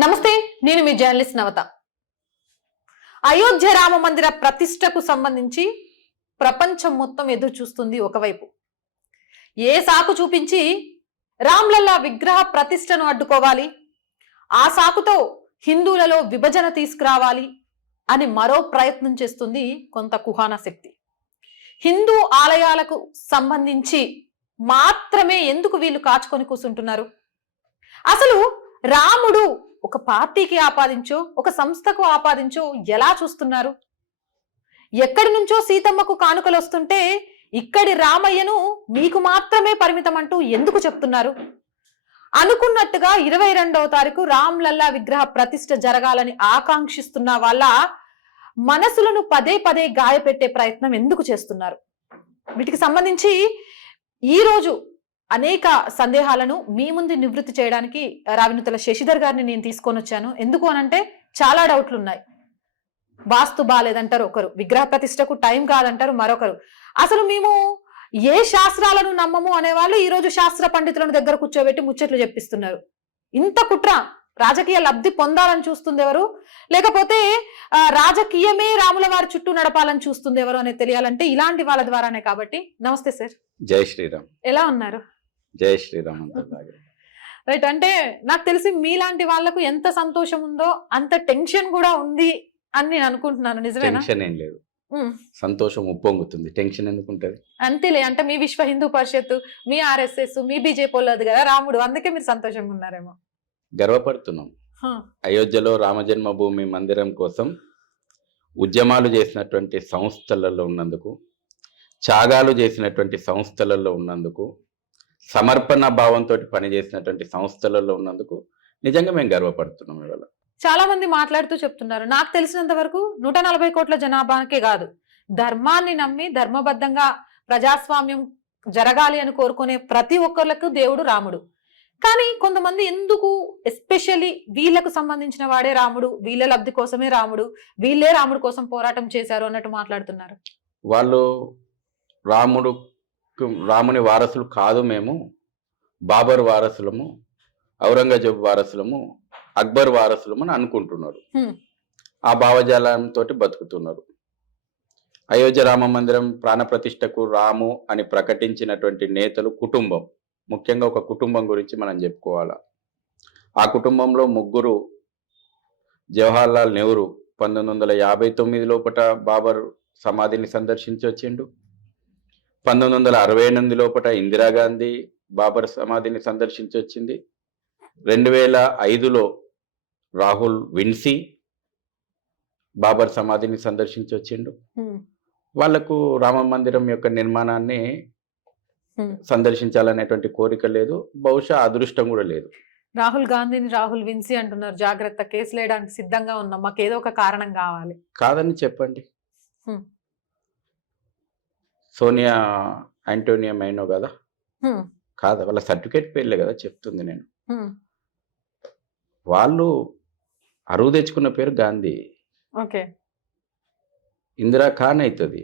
నమస్తే, నేను మీ జర్నలిస్ట్ నవత. అయోధ్య రామ మందిర ప్రతిష్టకు సంబంధించి ప్రపంచం మొత్తం ఎదురు చూస్తుంది. ఒకవైపు ఏ సాకు చూపించి రామ్లల్లా విగ్రహ ప్రతిష్టను అడ్డుకోవాలి, ఆ సాకుతో హిందువులలో విభజన తీసుకురావాలి అని మరో ప్రయత్నం చేస్తుంది కొంత కుహానా శక్తి. హిందూ ఆలయాలకు సంబంధించి మాత్రమే ఎందుకు వీళ్ళు కాచుకొని కూర్చుంటున్నారు? అసలు రాముడు ఒక పార్టీకి ఆపాదించో ఒక సంస్థకు ఆపాదించో ఎలా చూస్తున్నారు? ఎక్కడి నుంచో సీతమ్మకు కానుకలు వస్తుంటే ఇక్కడి రామయ్యను మీకు మాత్రమే పరిమితం అంటూ ఎందుకు చెప్తున్నారు? అనుకున్నట్టుగా 22వ తారీఖు రామ్లల్లా విగ్రహ ప్రతిష్ఠ జరగాలని ఆకాంక్షిస్తున్న వాళ్ళ మనసులను పదే పదే గాయపెట్టే ప్రయత్నం ఎందుకు చేస్తున్నారు? వీటికి సంబంధించి ఈ రోజు అనేక సందేహాలను మీ ముందు నివృత్తి చేయడానికి రావినుతల శశిధర్ గారిని నేను తీసుకొని వచ్చాను. ఎందుకు అనంటే చాలా డౌట్లు ఉన్నాయి. వాస్తు బాలేదంటారు ఒకరు, విగ్రహ ప్రతిష్టకు టైం కాదంటారు మరొకరు. అసలు మేము ఏ శాస్త్రాలను నమ్మము అనేవాళ్ళు ఈ రోజు శాస్త్ర పండితులను దగ్గర కూర్చోబెట్టి ముచ్చట్లు చెప్పిస్తున్నారు. ఇంత కుట్ర రాజకీయ లబ్ధి పొందాలని చూస్తుంది ఎవరు, లేకపోతే రాజకీయమే రాముల వారి చుట్టూ నడపాలని చూస్తుంది ఎవరు అనేది తెలియాలంటే ఇలాంటి వాళ్ళ ద్వారానే. కాబట్టి నమస్తే సార్. జై శ్రీరామ్. ఎలా ఉన్నారు? జై శ్రీరామ్. రైట్. అంటే నాకు తెలిసి మీలాంటి వాళ్ళకు ఎంత సంతోషం ఉందో అంత టెన్షన్ కూడా ఉంది అని నేను అనుకుంటున్నాను. నిజమేనా? టెన్షన్ ఏం లేదు, సంతోషం ఉప్పొంగుతుంది. టెన్షన్ ఎందుకుంటది? అంతేలే. అంటే మీ విశ్వ హిందూ పరిషత్, మీ ఆర్ఎస్ఎస్, మీ బీజేపీ వాళ్ళది కదా రాముడు, అందుకే మీరు సంతోషంగా ఉన్నారేమో. గర్వపడుతున్నాం. అయోధ్యలో రామజన్మభూమి మందిరం కోసం ఉద్యమాలు చేసినటువంటి సంస్థలలో ఉన్నందుకు, త్యాగాలు చేసినటువంటి సంస్థలలో ఉన్నందుకు, సమర్పణ భావంతో పనిచేసినటువంటి సంస్థలలో ఉన్నందుకు నిజంగా మేము గర్వపడుతున్నాం. ఇవాళ చాలా మంది మాట్లాడుతూ చెప్తున్నారు, నాకు తెలిసినంత వరకు 140 కోట్ల జనాభాకే కాదు, ధర్మాన్ని నమ్మి ధర్మబద్ధంగా ప్రజాస్వామ్యం జరగాలి అని కోరుకునే ప్రతి ఒక్కరికి దేవుడు రాముడు. కానీ కొంతమంది ఎందుకు ఎస్పెషల్లీ వీళ్ళకు సంబంధించిన వాడే రాముడు, వీళ్ళ లబ్ధి కోసమే రాముడు, వీళ్ళే రాముడు కోసం పోరాటం చేశారు అన్నట్టు మాట్లాడుతున్నారు. వాళ్ళు రాముని వారసులు కాదు, మేము బాబర్ వారసులము, ఔరంగజేబు వారసులము, అక్బర్ వారసులము అని అనుకుంటున్నారు. ఆ భావజాలంతో బతుకుతున్నారు. అయోధ్య రామ మందిరం ప్రాణప్రతిష్టకు రాము అని ప్రకటించినటువంటి నేతలు కుటుంబం, ముఖ్యంగా ఒక కుటుంబం గురించి మనం చెప్పుకోవాలా. ఆ కుటుంబంలో ముగ్గురు. జవహర్లాల్ నెహ్రూ 1959 లోపట బాబర్ సమాధిని సందర్శించి వచ్చిండు. 1968 లోపట ఇందిరాగాంధీ బాబర్ సమాధిని సందర్శించి వచ్చింది. 2005లో రాహుల్ విన్సీ బాబర్ సమాధిని సందర్శించి వచ్చిండు. వాళ్లకు రామ మందిరం యొక్క నిర్మాణాన్ని సందర్శించాలనేటువంటి కోరిక లేదు, బహుశా అదృష్టం కూడా లేదు. రాహుల్ గాంధీని రాహుల్ విన్సీ అంటున్నారు. జాగ్రత్త, కేసులు వేయడానికి సిద్ధంగా ఉన్నాం, మాకేదో ఒక కారణం కావాలి. కాదని చెప్పండి. సోనియా ఆంటోనియా మైనో కదా, కాదా? వాళ్ళ సర్టిఫికేట్ పేర్లే కదా చెప్తుంది. నేను వాళ్ళు అరువు తెచ్చుకున్న పేరు గాంధీ. ఓకే. ఇందిరా ఖాన్ అవుతుంది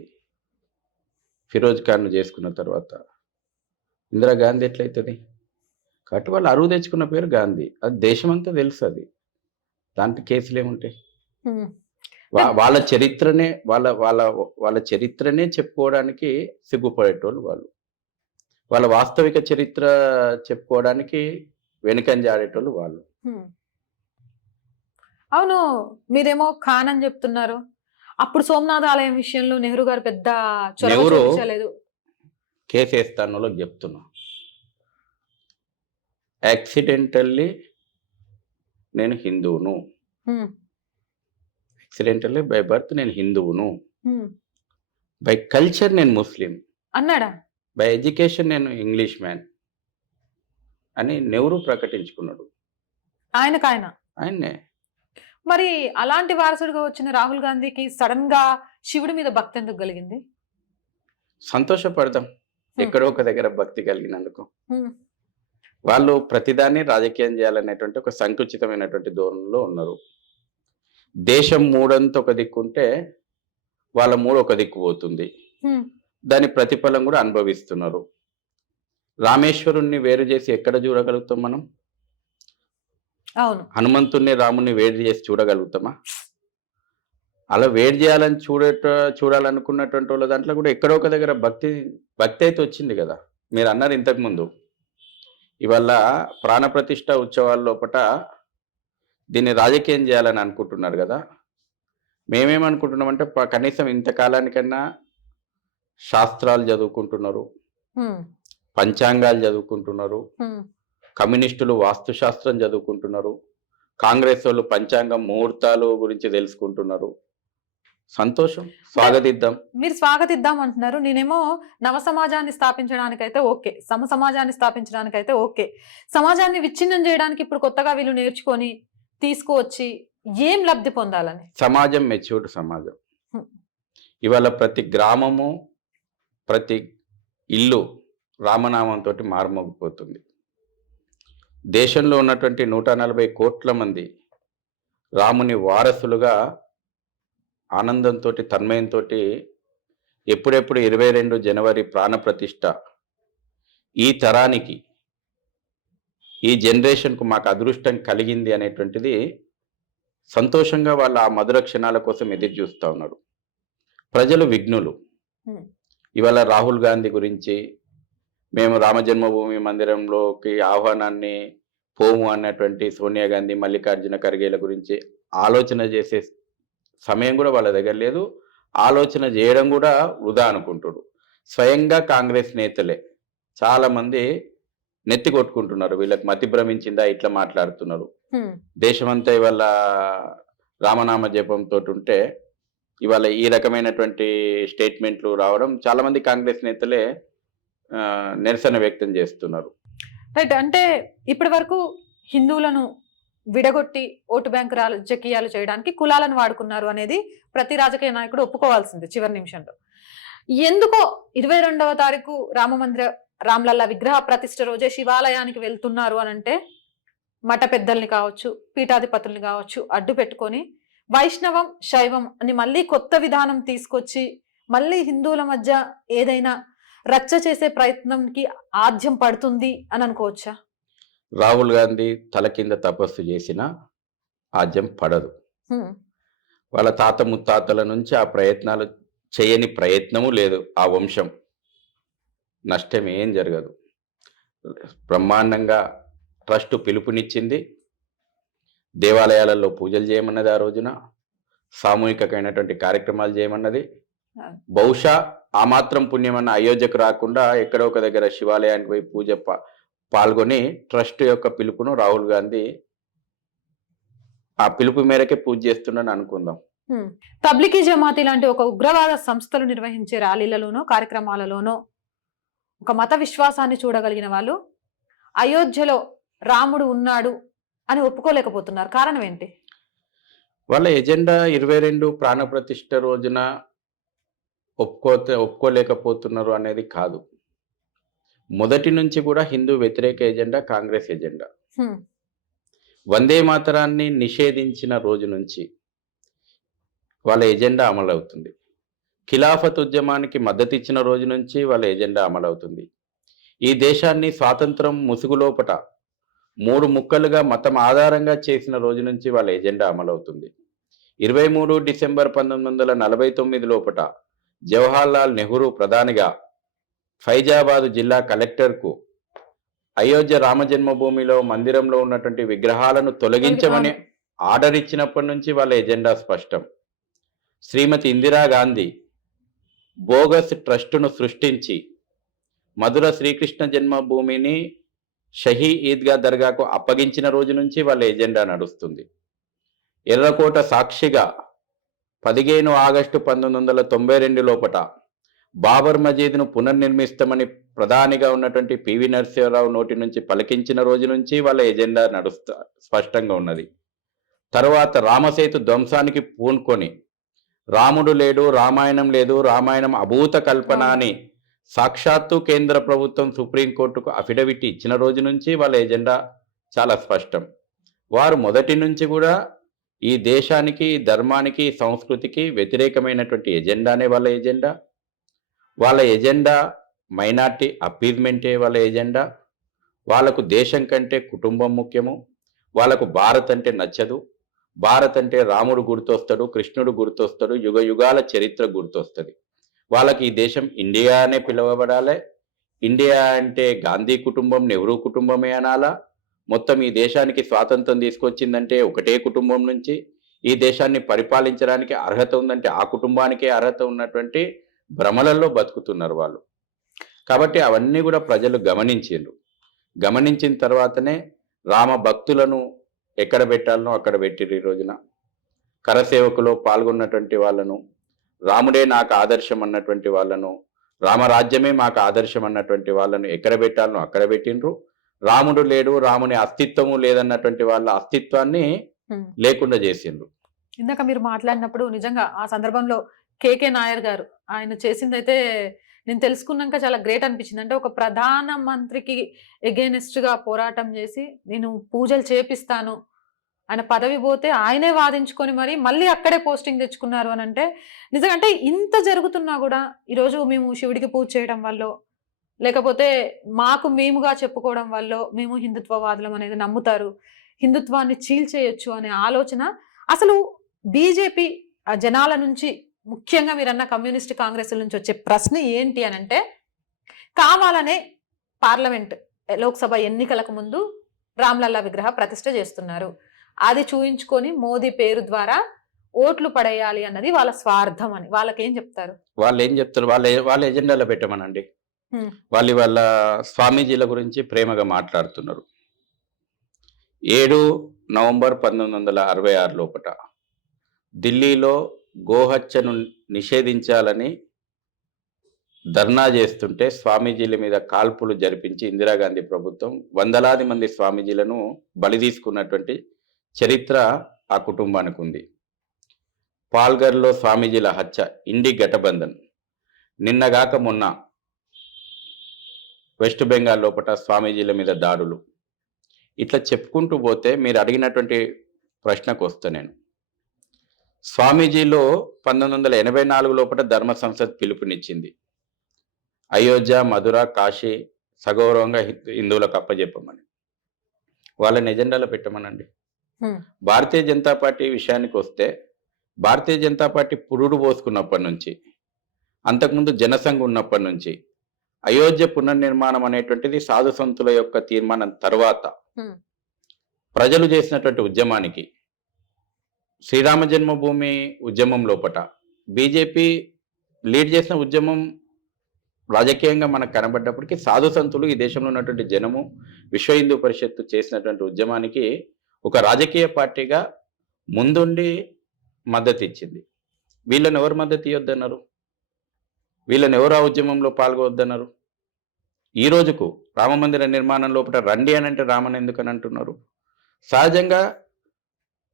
ఫిరోజ్ ఖాన్ చేసుకున్న తర్వాత. ఇందిరా గాంధీ ఎట్లయితుంది? కాబట్టి వాళ్ళు అరువు తెచ్చుకున్న పేరు గాంధీ. అది దేశమంతా తెలుసు. అది దాంట్లో కేసులు ఏముంటాయి? వాళ్ళ చరిత్రనే వాళ్ళ చరిత్రనే చెప్పుకోవడానికి సిగ్గుపడేటోళ్ళు వాళ్ళు. వాళ్ళ వాస్తవిక చరిత్ర చెప్పుకోవడానికి వెనుకంజ ఆడేటోళ్ళు వాళ్ళు. అవును, మీరేమో ఖాన్ అని చెప్తున్నారు. అప్పుడు సోమనాథ్ ఆలయం విషయంలో నెహ్రూ గారు పెద్ద చూపించలేదు. కేసు వేస్తాను చెప్తున్నా. యాక్సిడెంటల్లీ నేను హిందువును, యాక్సిడెంటల్లీ బై బర్త్ నేను హిందువును, బై కల్చర్ నేను ముస్లిం అన్నాడా? బై ఎడ్యుకేషన్ నేను ఇంగ్లీష్ మ్యాన్ అని నెహ్రూ ప్రకటించుకున్నాడు. ఆయన్నే. మరి అలాంటి వారసుడిగా వచ్చిన రాహుల్ గాంధీకి సడన్ గా శివుడి మీద భక్తి ఎందుకు కలిగింది? సంతోషపడదాం ఎక్కడో ఒక దగ్గర భక్తి కలిగినందుకు. వాళ్ళు ప్రతిదాన్ని రాజకీయం చేయాలనేటువంటి ఒక సంకుచితమైనటువంటి ధోరణిలో ఉన్నారు. దేశం మూడంతా ఒక దిక్కుంటే వాళ్ళ మూడు ఒక దిక్కు పోతుంది. దాని ప్రతిఫలం కూడా అనుభవిస్తున్నారు. రామేశ్వరుణ్ణి వేరు చేసి ఎక్కడ చూడగలుగుతాం మనం? అవును. హనుమంతుణ్ణి రాముణ్ణి వేడి చేసి చూడగలుగుతామా? అలా వేడి చేయాలని చూడాలనుకున్నటువంటి వాళ్ళ దాంట్లో కూడా ఎక్కడో ఒక దగ్గర భక్తి అయితే వచ్చింది కదా! మీరన్నారు ఇంతకుముందు. ఇవాళ ప్రాణప్రతిష్ఠ ఉత్సవాల లోపట దీన్ని రాజకీయం చేయాలని అనుకుంటున్నారు గదా! మేమేమనుకుంటున్నామంటే కనీసం ఇంతకాలానికన్నా శాస్త్రాలు చదువుకుంటున్నారు. హ్మ్. పంచాంగాలు చదువుకుంటున్నారు. హ్మ్. కమ్యూనిస్టులు వాస్తుశాస్త్రం చదువుకుంటున్నారు. కాంగ్రెసోళ్ళు పంచాంగం ముహూర్తాలు గురించి తెలుసుకుంటున్నారు. సంతోషం. స్వాగతిద్దాం. మీరు స్వాగతిద్దాం అంటున్నారు. నేనేమో నవ సమాజాన్ని స్థాపించడానికైతే ఓకే. సమాజాన్ని స్థాపించడానికైతే ఓకే. సమాజాన్ని విచ్ఛిన్నం చేయడానికి ఇప్పుడు కొత్తగా వీళ్ళు నేర్చుకొని, తీసుకువచ్చి ఏం లబ్ధి పొందాలని? సమాజం మెచ్యూర్డ్ సమాజం. హ్మ్. ఇవాళ ప్రతి గ్రామము, ప్రతి ఇల్లు రామనామంతోటి మారుమోగిపోతుంది. దేశంలో ఉన్నటువంటి 140 కోట్ల మంది రాముని వారసులుగా ఆనందంతోటి, తన్మయంతోటి ఎప్పుడెప్పుడు 22 జనవరి ప్రాణప్రతిష్ఠ ఈ తరానికి, ఈ జనరేషన్‌కు మాకు అదృష్టం కలిగింది అనేటువంటిది సంతోషంగా వాళ్ళు ఆ మధుర క్షణాల కోసం ఎదురు చూస్తా ఉన్నారు. ప్రజలు విఘ్నులు. హ్మ్. ఇవాళ రాహుల్ గాంధీ గురించి మేము రామజన్మభూమి మందిరంలోకి ఆహ్వానాన్ని పోము అన్నటువంటి సోనియా గాంధీ, మల్లికార్జున ఖర్గేల గురించి ఆలోచన చేసే సమయం కూడా వాళ్ళ దగ్గర లేదు. ఆలోచన చేయడం కూడా వృధా అనుకుంటుడు. స్వయంగా కాంగ్రెస్ నేతలే చాలామంది నెత్తి కొట్టుకుంటున్నారు. వీళ్ళకి మతి భ్రమించిందా ఇట్లా మాట్లాడుతున్నారు. హ్మ్. దేశమంతా ఇవాళ రామనామ జపంతోటి ఉంటే ఇవాళ ఈ రకమైనటువంటి స్టేట్మెంట్లు రావడం చాలామంది కాంగ్రెస్ నేతలే నిరసన వ్యక్తం చేస్తున్నారు. రైట్. అంటే ఇప్పటి వరకు హిందువులను విడగొట్టి ఓటు బ్యాంక్ రాజకీయాలు చేయడానికి కులాలను వాడుకున్నారు అనేది ప్రతి రాజకీయ నాయకుడు ఒప్పుకోవాల్సింది చివరి నిమిషంలో. ఎందుకో 22వ తారీఖు రామలల్ల విగ్రహ ప్రతిష్ఠ రోజే శివాలయానికి వెళ్తున్నారు అని అంటే మఠ పెద్దల్ని కావచ్చు, పీఠాధిపతుల్ని కావచ్చు అడ్డు పెట్టుకొని వైష్ణవం, శైవం అని మళ్ళీ కొత్త విధానం తీసుకొచ్చి మళ్ళీ హిందువుల మధ్య ఏదైనా రచ్చ చేసే ప్రయత్నంకి ఆద్యం పడుతుంది అని అనుకోవచ్చా? రాహుల్ గాంధీ తల కింద తపస్సు చేసిన ఆజ్యం పడదు. హ్మ్. వాళ్ళ తాత ముత్తాతల నుంచి ఆ ప్రయత్నాలు చేయని ప్రయత్నము లేదు. ఆ వంశం నష్టం ఏం జరగదు. బ్రహ్మాండంగా ట్రస్ట్ పిలుపునిచ్చింది. దేవాలయాలలో పూజలు చేయమన్నది. ఆ రోజున సామూహికమైనటువంటి కార్యక్రమాలు చేయమన్నది. బహుశా ఆ మాత్రం పుణ్యమన్న అయోధ్యకు రాకుండా ఎక్కడో ఒక దగ్గర శివాలయానికి పోయి పూజ పాల్గొని ట్రస్ట్ యొక్క పిలుపును రాహుల్ గాంధీ ఆ పిలుపు మేరకే పూజ చేస్తున్నాడని అనుకుందాం. తబ్లికీ జమాతీ లాంటి ఒక ఉగ్రవాద సంస్థలు నిర్వహించే ర్యాలీలలోనో కార్యక్రమాలలోనో ఒక మత విశ్వాసాన్ని చూడగలిగిన వాళ్ళు అయోధ్యలో రాముడు ఉన్నాడు అని ఒప్పుకోలేకపోతున్నారు. కారణం ఏంటి? వాళ్ళ ఎజెండా 22 ప్రాణప్రతిష్ఠ రోజున ఒప్పుకోలేకపోతున్నారు అనేది కాదు. మొదటి నుంచి కూడా హిందూ వ్యతిరేక ఎజెండా కాంగ్రెస్ ఎజెండా. వందే మాతరాన్ని నిషేధించిన రోజు నుంచి వాళ్ళ ఎజెండా అమలవుతుంది. ఖిలాఫత్ ఉద్యమానికి మద్దతు ఇచ్చిన రోజు నుంచి వాళ్ళ ఎజెండా అమలవుతుంది. ఈ దేశాన్ని స్వాతంత్రం ముసుగులోపట 3 ముక్కలుగా మతం ఆధారంగా చేసిన రోజు నుంచి వాళ్ళ ఎజెండా అమలవుతుంది. 23 డిసెంబర్ 1949 లోపట జవహర్లాల్ నెహ్రూ ప్రధానిగా ఫైజాబాద్ జిల్లా కలెక్టర్కు అయోధ్య రామజన్మభూమిలో మందిరంలో ఉన్నటువంటి విగ్రహాలను తొలగించమని ఆర్డర్ ఇచ్చినప్పటి నుంచి వాళ్ళ ఎజెండా స్పష్టం. శ్రీమతి ఇందిరాగాంధీ బోగస్ ట్రస్టును సృష్టించి మధుర శ్రీకృష్ణ జన్మభూమిని షహీ ఈద్గా దర్గాకు అప్పగించిన రోజు నుంచి వాళ్ళ ఎజెండా నడుస్తుంది. ఎర్రకోట సాక్షిగా 15 ఆగస్టు 1992 లోపట బాబర్ మజీద్ను పునర్నిర్మిస్తామని ప్రధానిగా ఉన్నటువంటి పివి నరసింహారావు నోటి నుంచి పలికించిన రోజు నుంచి వాళ్ళ ఎజెండా స్పష్టంగా ఉన్నది. తరువాత రామసేతు ధ్వంసానికి పూనుకొని రాముడు లేడు, రామాయణం లేదు, రామాయణం అభూత కల్పన అని సాక్షాత్తు కేంద్ర ప్రభుత్వం సుప్రీంకోర్టుకు అఫిడవిట్ ఇచ్చిన రోజు నుంచి వాళ్ళ ఎజెండా చాలా స్పష్టం. వారు మొదటి నుంచి కూడా ఈ దేశానికి, ధర్మానికి, సంస్కృతికి వ్యతిరేకమైనటువంటి ఎజెండానే వాళ్ళ ఎజెండా. వాళ్ళ ఎజెండా మైనార్టీ అపీజ్మెంటే వాళ్ళ ఎజెండా. వాళ్ళకు దేశం కంటే కుటుంబం ముఖ్యము. వాళ్ళకు భారత్ అంటే నచ్చదు. భారత్ అంటే రాముడు గుర్తొస్తాడు, కృష్ణుడు గుర్తొస్తాడు, యుగ యుగాల చరిత్ర గుర్తొస్తుంది. వాళ్ళకి ఈ దేశం ఇండియా అనే పిలువబడాలి. ఇండియా అంటే గాంధీ కుటుంబం, నెహ్రూ కుటుంబమే అనాలా. మొత్తం ఈ దేశానికి స్వాతంత్రం తీసుకొచ్చిందంటే ఒకటే కుటుంబం నుంచి, ఈ దేశాన్ని పరిపాలించడానికి అర్హత ఉందంటే ఆ కుటుంబానికే అర్హత ఉన్నటువంటి భ్రమలలో బతుకుతున్నారు వాళ్ళు. కాబట్టి అవన్నీ కూడా ప్రజలు గమనించిండ్రు. గమనించిన తర్వాతనే రామ భక్తులను ఎక్కడ పెట్టాలనో అక్కడ పెట్టిర్రు. ఈ రోజున కరసేవకులో పాల్గొన్నటువంటి వాళ్ళను, రాముడే నాకు ఆదర్శం అన్నటువంటి వాళ్ళను, రామరాజ్యమే మాకు ఆదర్శం అన్నటువంటి వాళ్ళను ఎక్కడ పెట్టాలనో అక్కడ పెట్టిండ్రు. రాముడు లేడు, రాముని అస్తిత్వము లేదన్నటువంటి వాళ్ళ అస్తిత్వాన్ని లేకుండా చేసిండ్రు. ఇందాక మీరు మాట్లాడినప్పుడు నిజంగా ఆ సందర్భంలో కేకే నాయర్ గారు ఆయన చేసిందైతే నేను తెలుసుకున్నాక చాలా గ్రేట్ అనిపించింది. అంటే ఒక ప్రధాన మంత్రికి ఎగెనిస్ట్ గా పోరాటం చేసి నేను పూజలు చేపిస్తాను, ఆయన పదవి పోతే ఆయనే వాదించుకొని మరి మళ్ళీ అక్కడే పోస్టింగ్ తెచ్చుకున్నారు అని అంటే నిజంగా అంటే ఇంత జరుగుతున్నా కూడా ఈరోజు మేము శివుడికి పూజ చేయడం వల్ల లేకపోతే మాకు మేముగా చెప్పుకోవడం వల్ల మేము హిందుత్వవాదులం అనేది నమ్ముతారు, హిందుత్వాన్ని చీల్చేయొచ్చు అనే ఆలోచన అసలు బీజేపీ జనాల నుంచి, ముఖ్యంగా మీరన్న కమ్యూనిస్ట్ కాంగ్రెస్ నుంచి వచ్చే ప్రశ్న ఏంటి అని అంటే, కావాలనే పార్లమెంట్ లోక్సభ ఎన్నికలకు ముందు రామ్లల్లా విగ్రహ ప్రతిష్ఠ చేస్తున్నారు, అది చూయించుకొని మోదీ పేరు ద్వారా ఓట్లు పడేయాలి అన్నది వాళ్ళ స్వార్థం అని వాళ్ళకేం చెప్తారు? వాళ్ళు ఏం చెప్తారు? వాళ్ళ ఎజెండాలో పెట్టమనండి. వాళ్ళ స్వామీజీల గురించి ప్రేమగా మాట్లాడుతున్నారు. 7 నవంబర్ 1966 లోపట ఢిల్లీలో గోహత్యను నిషేధించాలని ధర్నా చేస్తుంటే స్వామీజీల మీద కాల్పులు జరిపించి ఇందిరాగాంధీ ప్రభుత్వం వందలాది మంది స్వామీజీలను బలి తీసుకున్నటువంటి చరిత్ర ఆ కుటుంబానికి ఉంది. పాల్ఘర్లో స్వామీజీల హత్య, ఇండి గఠబంధన్, నిన్నగాక మొన్న వెస్ట్ బెంగాల్ లోపల స్వామీజీల మీద దాడులు, ఇట్లా చెప్పుకుంటూ పోతే మీరు అడిగినటువంటి ప్రశ్నకు వస్తా నేను. స్వామీజీలో 1984 లోపల ధర్మ సంసద్ పిలుపునిచ్చింది, అయోధ్య, మధుర, కాశీ సగౌరవంగా హిందువులకు అప్పజెప్పమని. వాళ్ళని ఎజెండాలో పెట్టమనండి. భారతీయ జనతా పార్టీ విషయానికి వస్తే, భారతీయ జనతా పార్టీ పురుడు పోసుకున్నప్పటి నుంచి, అంతకుముందు జనసంఘ్ ఉన్నప్పటి నుంచి, అయోధ్య పునర్నిర్మాణం అనేటువంటిది సాధు సంతుల యొక్క తీర్మానం తర్వాత ప్రజలు చేసినటువంటి ఉద్యమానికి, శ్రీరామ జన్మభూమి ఉద్యమం లోపట బీజేపీ లీడ్ చేసిన ఉద్యమం రాజకీయంగా మనకు కనబడ్డప్పటికీ సాధు సంతులు, ఈ దేశంలో ఉన్నటువంటి జనము, విశ్వ హిందూ పరిషత్తు చేసినటువంటి ఉద్యమానికి ఒక రాజకీయ పార్టీగా ముందుండి మద్దతు ఇచ్చింది. వీళ్ళని ఎవరు మద్దతు ఇవ్వద్దన్నారు? వీళ్ళని ఎవరు ఆ ఉద్యమంలో పాల్గొవద్దన్నారు? ఈ రోజుకు రామమందిర నిర్మాణం లోపల రండి అని అంటే రామని ఎందుకని అంటున్నారు? సహజంగా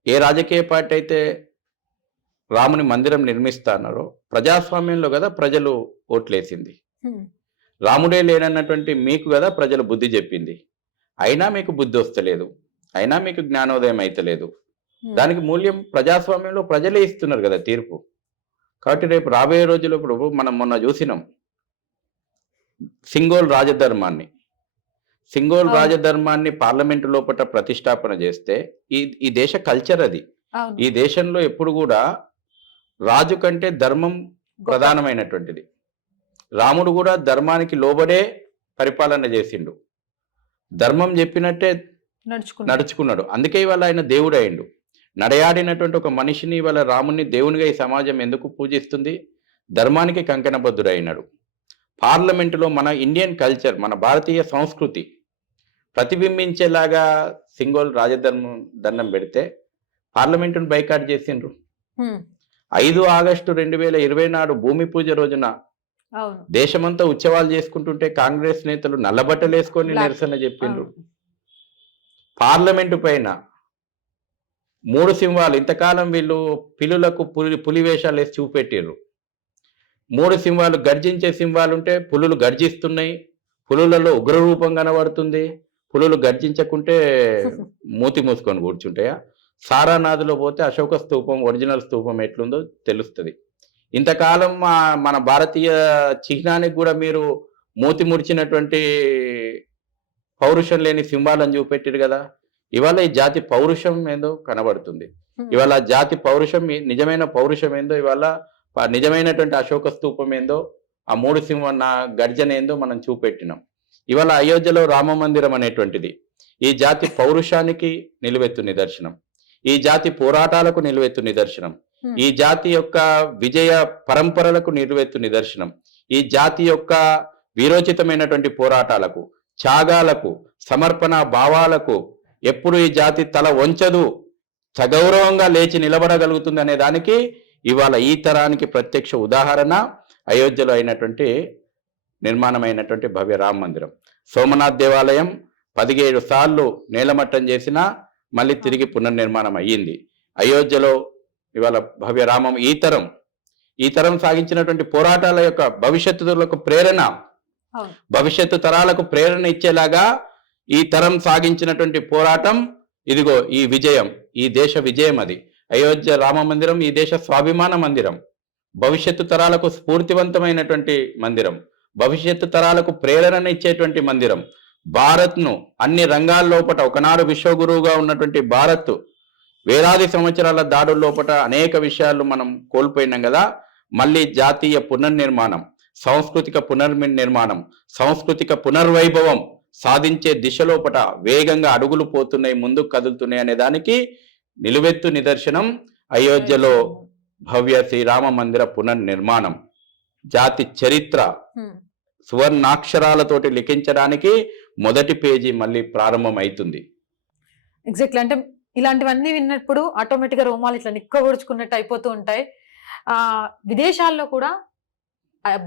ఏ రాజకీయ పార్టీ అయితే రాముని మందిరం నిర్మిస్తారో ప్రజాస్వామ్యంలో కదా ప్రజలు ఓట్లేసింది. రాముడే లేనన్నటువంటి మీకు కదా ప్రజలు బుద్ధి చెప్పింది. అయినా మీకు బుద్ధి వస్తలేదు, అయినా మీకు జ్ఞానోదయం అయితలేదు. దానికి మూల్యం ప్రజాస్వామ్యంలో ప్రజలే ఇస్తున్నారు కదా తీర్పు. కాబట్టి రేపు రాబోయే రోజుల్లో ఇప్పుడు మనం మొన్న చూసినాం సింగోల్ రాజధర్మాన్ని పార్లమెంటు లోపల ప్రతిష్టాపన చేస్తే ఈ దేశ కల్చర్ అది. ఈ దేశంలో ఎప్పుడు కూడా రాజు కంటే ధర్మం ప్రధానమైనటువంటిది. రాముడు కూడా ధర్మానికి లోబడే పరిపాలన చేసిండు, ధర్మం చెప్పినట్టే నడుచుకున్నాడు. అందుకే ఇవాళ ఆయన దేవుడు అయిండు. నడయాడినటువంటి ఒక మనిషిని ఇవాళ రాముని దేవునిగా ఈ సమాజం ఎందుకు పూజిస్తుంది? ధర్మానికి కంకణబద్ధుడైనాడు. పార్లమెంటులో మన ఇండియన్ కల్చర్, మన భారతీయ సంస్కృతి ప్రతిబింబించేలాగా సింగోల్ దండం పెడితే పార్లమెంటును బైకాట్ చేసిండ్రు. 5 ఆగస్టు 2020 నాడు భూమి పూజ రోజున దేశమంతా ఉత్సవాలు చేసుకుంటుంటే కాంగ్రెస్ నేతలు నల్లబట్టలు వేసుకొని నిరసన చెప్పిండ్రు. పార్లమెంటు పైన 3 సింహాలు, ఇంతకాలం వీళ్ళు పిల్లులకు పులి వేషాలు వేసి చూపెట్టిర్రు. 3 సింహాలు, గర్జించే సింహాలు ఉంటే పులులు గర్జిస్తున్నాయి, పులులలో ఉగ్రరూపం కనబడుతుంది. పులులు గర్జించకుంటే మూతి మూసుకొని కూర్చుంటాయా? సారానాథ్లో పోతే అశోక స్తూపం, ఒరిజినల్ స్తూపం ఎట్లుందో తెలుస్తుంది. ఇంతకాలం మన భారతీయ చిహ్నానికి కూడా మీరు మూతి ముడిచినటువంటి పౌరుషం లేని సింహాలను చూపెట్టారు కదా. ఇవాళ ఈ జాతి పౌరుషం ఏందో కనబడుతుంది. ఇవాళ జాతి పౌరుషం నిజమైన పౌరుషం ఏందో ఇవాళ నిజమైనటువంటి అశోక స్తూపం ఏందో ఆ మూడు సింహం నా గర్జన ఏందో మనం చూపెట్టినాం. ఇవాళ అయోధ్యలో రామ మందిరం అనేటువంటిది ఈ జాతి పౌరుషానికి నిలువెత్తు నిదర్శనం, ఈ జాతి పోరాటాలకు నిలువెత్తు నిదర్శనం, ఈ జాతి యొక్క విజయ పరంపరలకు నిలువెత్తు నిదర్శనం, ఈ జాతి యొక్క వీరోచితమైనటువంటి పోరాటాలకు, త్యాగాలకు, సమర్పణ భావాలకు ఎప్పుడు ఈ జాతి తల వంచదు, సగౌరవంగా లేచి నిలబడగలుగుతుంది అనే దానికి ఇవాళ ఈ తరానికి ప్రత్యక్ష ఉదాహరణ అయోధ్యలో అయినటువంటి నిర్మాణమైనటువంటి భవ్య రామ మందిరం. సోమనాథ్ దేవాలయం 17 సార్లు నేలమట్టం చేసినా మళ్ళీ తిరిగి పునర్నిర్మాణం అయ్యింది. అయోధ్యలో ఇవాళ భవ్య రామం ఈ తరం సాగించినటువంటి పోరాటాల యొక్క భవిష్యత్తులకు ప్రేరణ, భవిష్యత్తు తరాలకు ప్రేరణ ఇచ్చేలాగా ఈ తరం సాగించినటువంటి పోరాటం ఇదిగో ఈ విజయం, ఈ దేశ విజయం. అది అయోధ్య రామ మందిరం ఈ దేశ స్వాభిమాన మందిరం, భవిష్యత్తు తరాలకు స్ఫూర్తివంతమైనటువంటి మందిరం, భవిష్యత్తు తరాలకు ప్రేరణ ఇచ్చేటువంటి మందిరం. భారత్ను అన్ని రంగాల్లోపట ఒకనాడు విశ్వగురువుగా ఉన్నటువంటి భారత్ వేలాది సంవత్సరాల దాడుల లోపట అనేక విషయాలు మనం కోల్పోయినాం కదా. మళ్ళీ జాతీయ పునర్నిర్మాణం, సాంస్కృతిక పునర్నిర్మాణం, సాంస్కృతిక పునర్వైభవం సాధించే దిశలోపట వేగంగా అడుగులు పోతున్నాయి, ముందుకు కదులుతున్నాయి అనే దానికి నిలువెత్తు నిదర్శనం అయోధ్యలో భవ్య శ్రీరామ మందిర పునర్నిర్మాణం. జాతి చరిత్ర సువర్ణాక్షరాలతోటి లిఖించడానికి మొదటి పేజీ మళ్ళీ ప్రారంభం అవుతుంది. ఎగ్జాక్ట్లీ. అంటే ఇలాంటివన్నీ విన్నప్పుడు ఆటోమేటిక్గా రోమాలు ఇట్లా నిక్కబొడుచుకున్నట్టు అయిపోతూ ఉంటాయి. విదేశాల్లో కూడా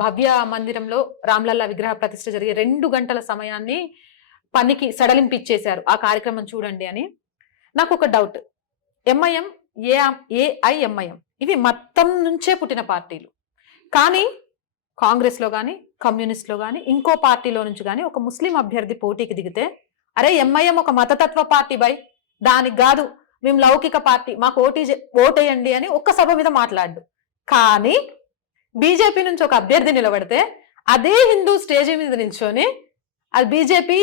భవ్య మందిరంలో రామ్లల్లా విగ్రహ ప్రతిష్ఠ జరిగే 2 గంటల సమయాన్ని పనికి సడలింపిచ్చేశారు. ఆ కార్యక్రమం చూడండి అని. నాకు ఒక డౌట్, ఎంఐఎం, ఏఐఎంఐఎం ఇవి మొత్తం నుంచే పుట్టిన పార్టీలు, కానీ కాంగ్రెస్లో కానీ కమ్యూనిస్ట్లో కానీ ఇంకో పార్టీలో నుంచి కానీ ఒక ముస్లిం అభ్యర్థి పోటీకి దిగితే అరే ఎంఐఎం ఒక మతతత్వ పార్టీ బై, దానికి కాదు మేము లౌకిక పార్టీ, మాకు ఓటేయండి అని ఒక్క సభ మీద మాట్లాడు. కానీ బీజేపీ నుంచి ఒక అభ్యర్థి నిలబడితే అదే హిందూ స్టేజ్ మీద నిల్చొని అది బీజేపీ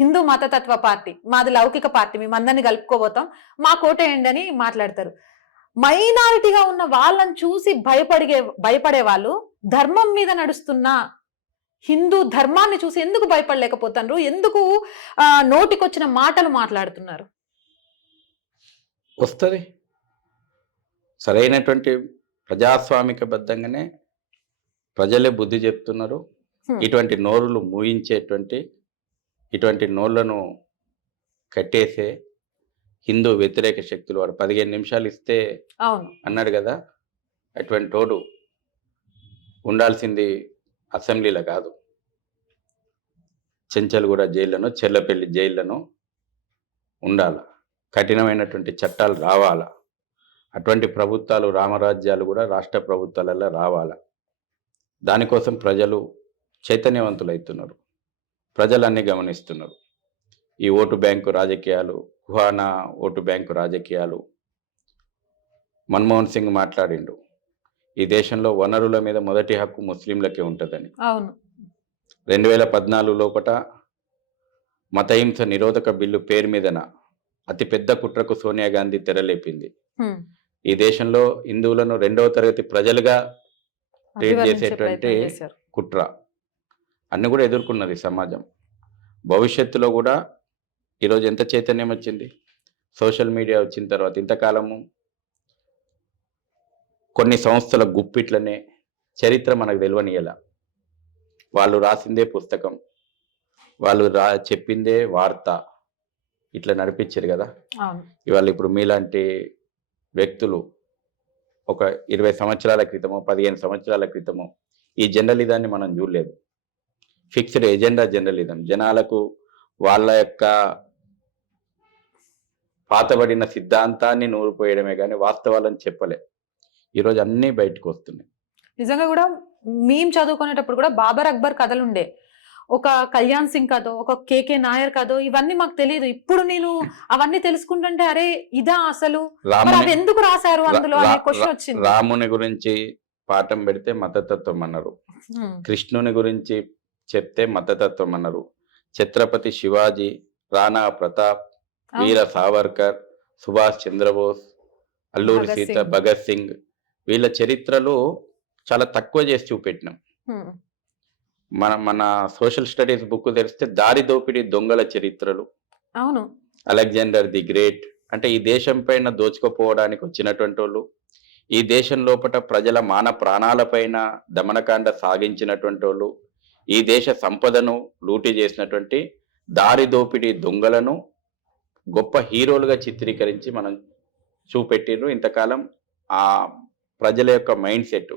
హిందూ మతతత్వ పార్టీ, మాది లౌకిక పార్టీ, మేము అందరినీ కలుపుకోబోతాం, మాకు ఓటేయండి అని మాట్లాడతారు. మైనారిటీగా ఉన్న వాళ్ళని చూసి భయపడే వాళ్ళు ధర్మం మీద నడుస్తున్న హిందూ ధర్మాన్ని చూసి ఎందుకు భయపడలేకపోతున్నారు? ఎందుకు నోటికొచ్చిన మాటలు మాట్లాడుతున్నారు? వస్తుంది సరైనటువంటి ప్రజాస్వామిక బద్ధంగానే ప్రజలే బుద్ధి చెప్తున్నారు. ఇటువంటి నోరులు మూయించేటువంటి, ఇటువంటి నోళ్లను కట్టేసే హిందూ వ్యతిరేక శక్తులు, వాడు 15 నిమిషాలు ఇస్తే అన్నాడు కదా, అటువంటి తోడు ఉండాల్సింది అసెంబ్లీలో కాదు, చెంచల్గూడ జైళ్లను, చెర్లపల్లి జైళ్లను ఉండాల. కఠినమైనటువంటి చట్టాలు రావాల. అటువంటి ప్రభుత్వాలు, రామరాజ్యాలు కూడా రాష్ట్ర ప్రభుత్వాలలో రావాల. దానికోసం ప్రజలు చైతన్యవంతులవుతున్నారు, ప్రజలన్నీ గమనిస్తున్నారు. ఈ ఓటు బ్యాంకు రాజకీయాలు, కుహానా ఓటు బ్యాంకు రాజకీయాలు. మన్మోహన్ సింగ్ మాట్లాడిండు, ఈ దేశంలో వనరుల మీద మొదటి హక్కు ముస్లింలకే ఉంటుందని. 2014 లోపట మతహింస నిరోధక బిల్లు పేరు మీదన అతిపెద్ద కుట్రకు సోనియా గాంధీ తెరలేపింది. ఈ దేశంలో హిందువులను 2వ తరగతి ప్రజలుగా ట్రీట్ చేసేటువంటి కుట్ర అన్ని కూడా ఎదుర్కొన్నది సమాజం. భవిష్యత్తులో కూడా ఈరోజు ఎంత చైతన్యం వచ్చింది సోషల్ మీడియా వచ్చిన తర్వాత. ఇంతకాలము కొన్ని సంస్థల గుప్పిట్లనే చరిత్ర మనకు తెలియనియల. వాళ్ళు రాసిందే పుస్తకం, వాళ్ళు చెప్పిందే వార్త, ఇట్లా నడిపించారు కదా. ఇవాళ ఇప్పుడు మీలాంటి వ్యక్తులు ఒక 20 సంవత్సరాల క్రితమో 15 సంవత్సరాల క్రితమో ఈ జర్నలిజాన్ని మనం చూడలేదు. ఫిక్స్డ్ ఎజెండా జర్నలిజం, జనాలకు వాళ్ళ యొక్క పాతబడిన సిద్ధాంతాన్ని నూరిపోయడమే కానీ వాస్తవాలను చెప్పలే. ఈరోజు అన్నీ బయటకు వస్తున్నాయి. నిజంగా కూడా మేము చదువుకునేటప్పుడు కూడా బాబర్ అక్బర్ కథలు ఉండే, ఒక కళ్యాణ్ సింగ్ కథో, ఒక కేకే నాయర్ కథో, ఇవన్నీ మాకు తెలియదు. ఇప్పుడు నేను అవన్నీ తెలుసుకుంటుంటే అరే ఇదా అసలు, అవి ఎందుకు రాశారు అందులో అనే క్వశ్చన్ వచ్చింది. రాముని గురించి పాఠం పెడితే మతతత్వం అన్నారు, కృష్ణుని గురించి చెప్తే మతతత్వం అన్నారు, ఛత్రపతి శివాజీ, రాణా ప్రతాప్, వీర సావర్కర్, సుభాష్ చంద్రబోస్, అల్లూరి భగత్ సీత, సింగ్. భగత్ సింగ్, వీళ్ళ చరిత్రలు చాలా తక్కువ చేసి చూపెట్టినాం. హ్మ్. మన సోషల్ స్టడీస్ బుక్ తెరిస్తే దారి దోపిడీ దొంగల చరిత్రలు, అవును. అలెగ్జాండర్ ది గ్రేట్, అంటే ఈ దేశం పైన దోచుకుపోవడానికి వచ్చినటువంటి వాళ్ళు, ఈ దేశం లోపట ప్రజల మాన ప్రాణాలపైన దమనకాండ సాగించినటువంటి వాళ్ళు, ఈ దేశ సంపదను లూటీ చేసినటువంటి దారి దోపిడీ దొంగలను గొప్ప హీరోలుగా చిత్రీకరించి మనం చూపెట్టిర్రు. ఇంతకాలం ఆ ప్రజల యొక్క మైండ్ సెట్,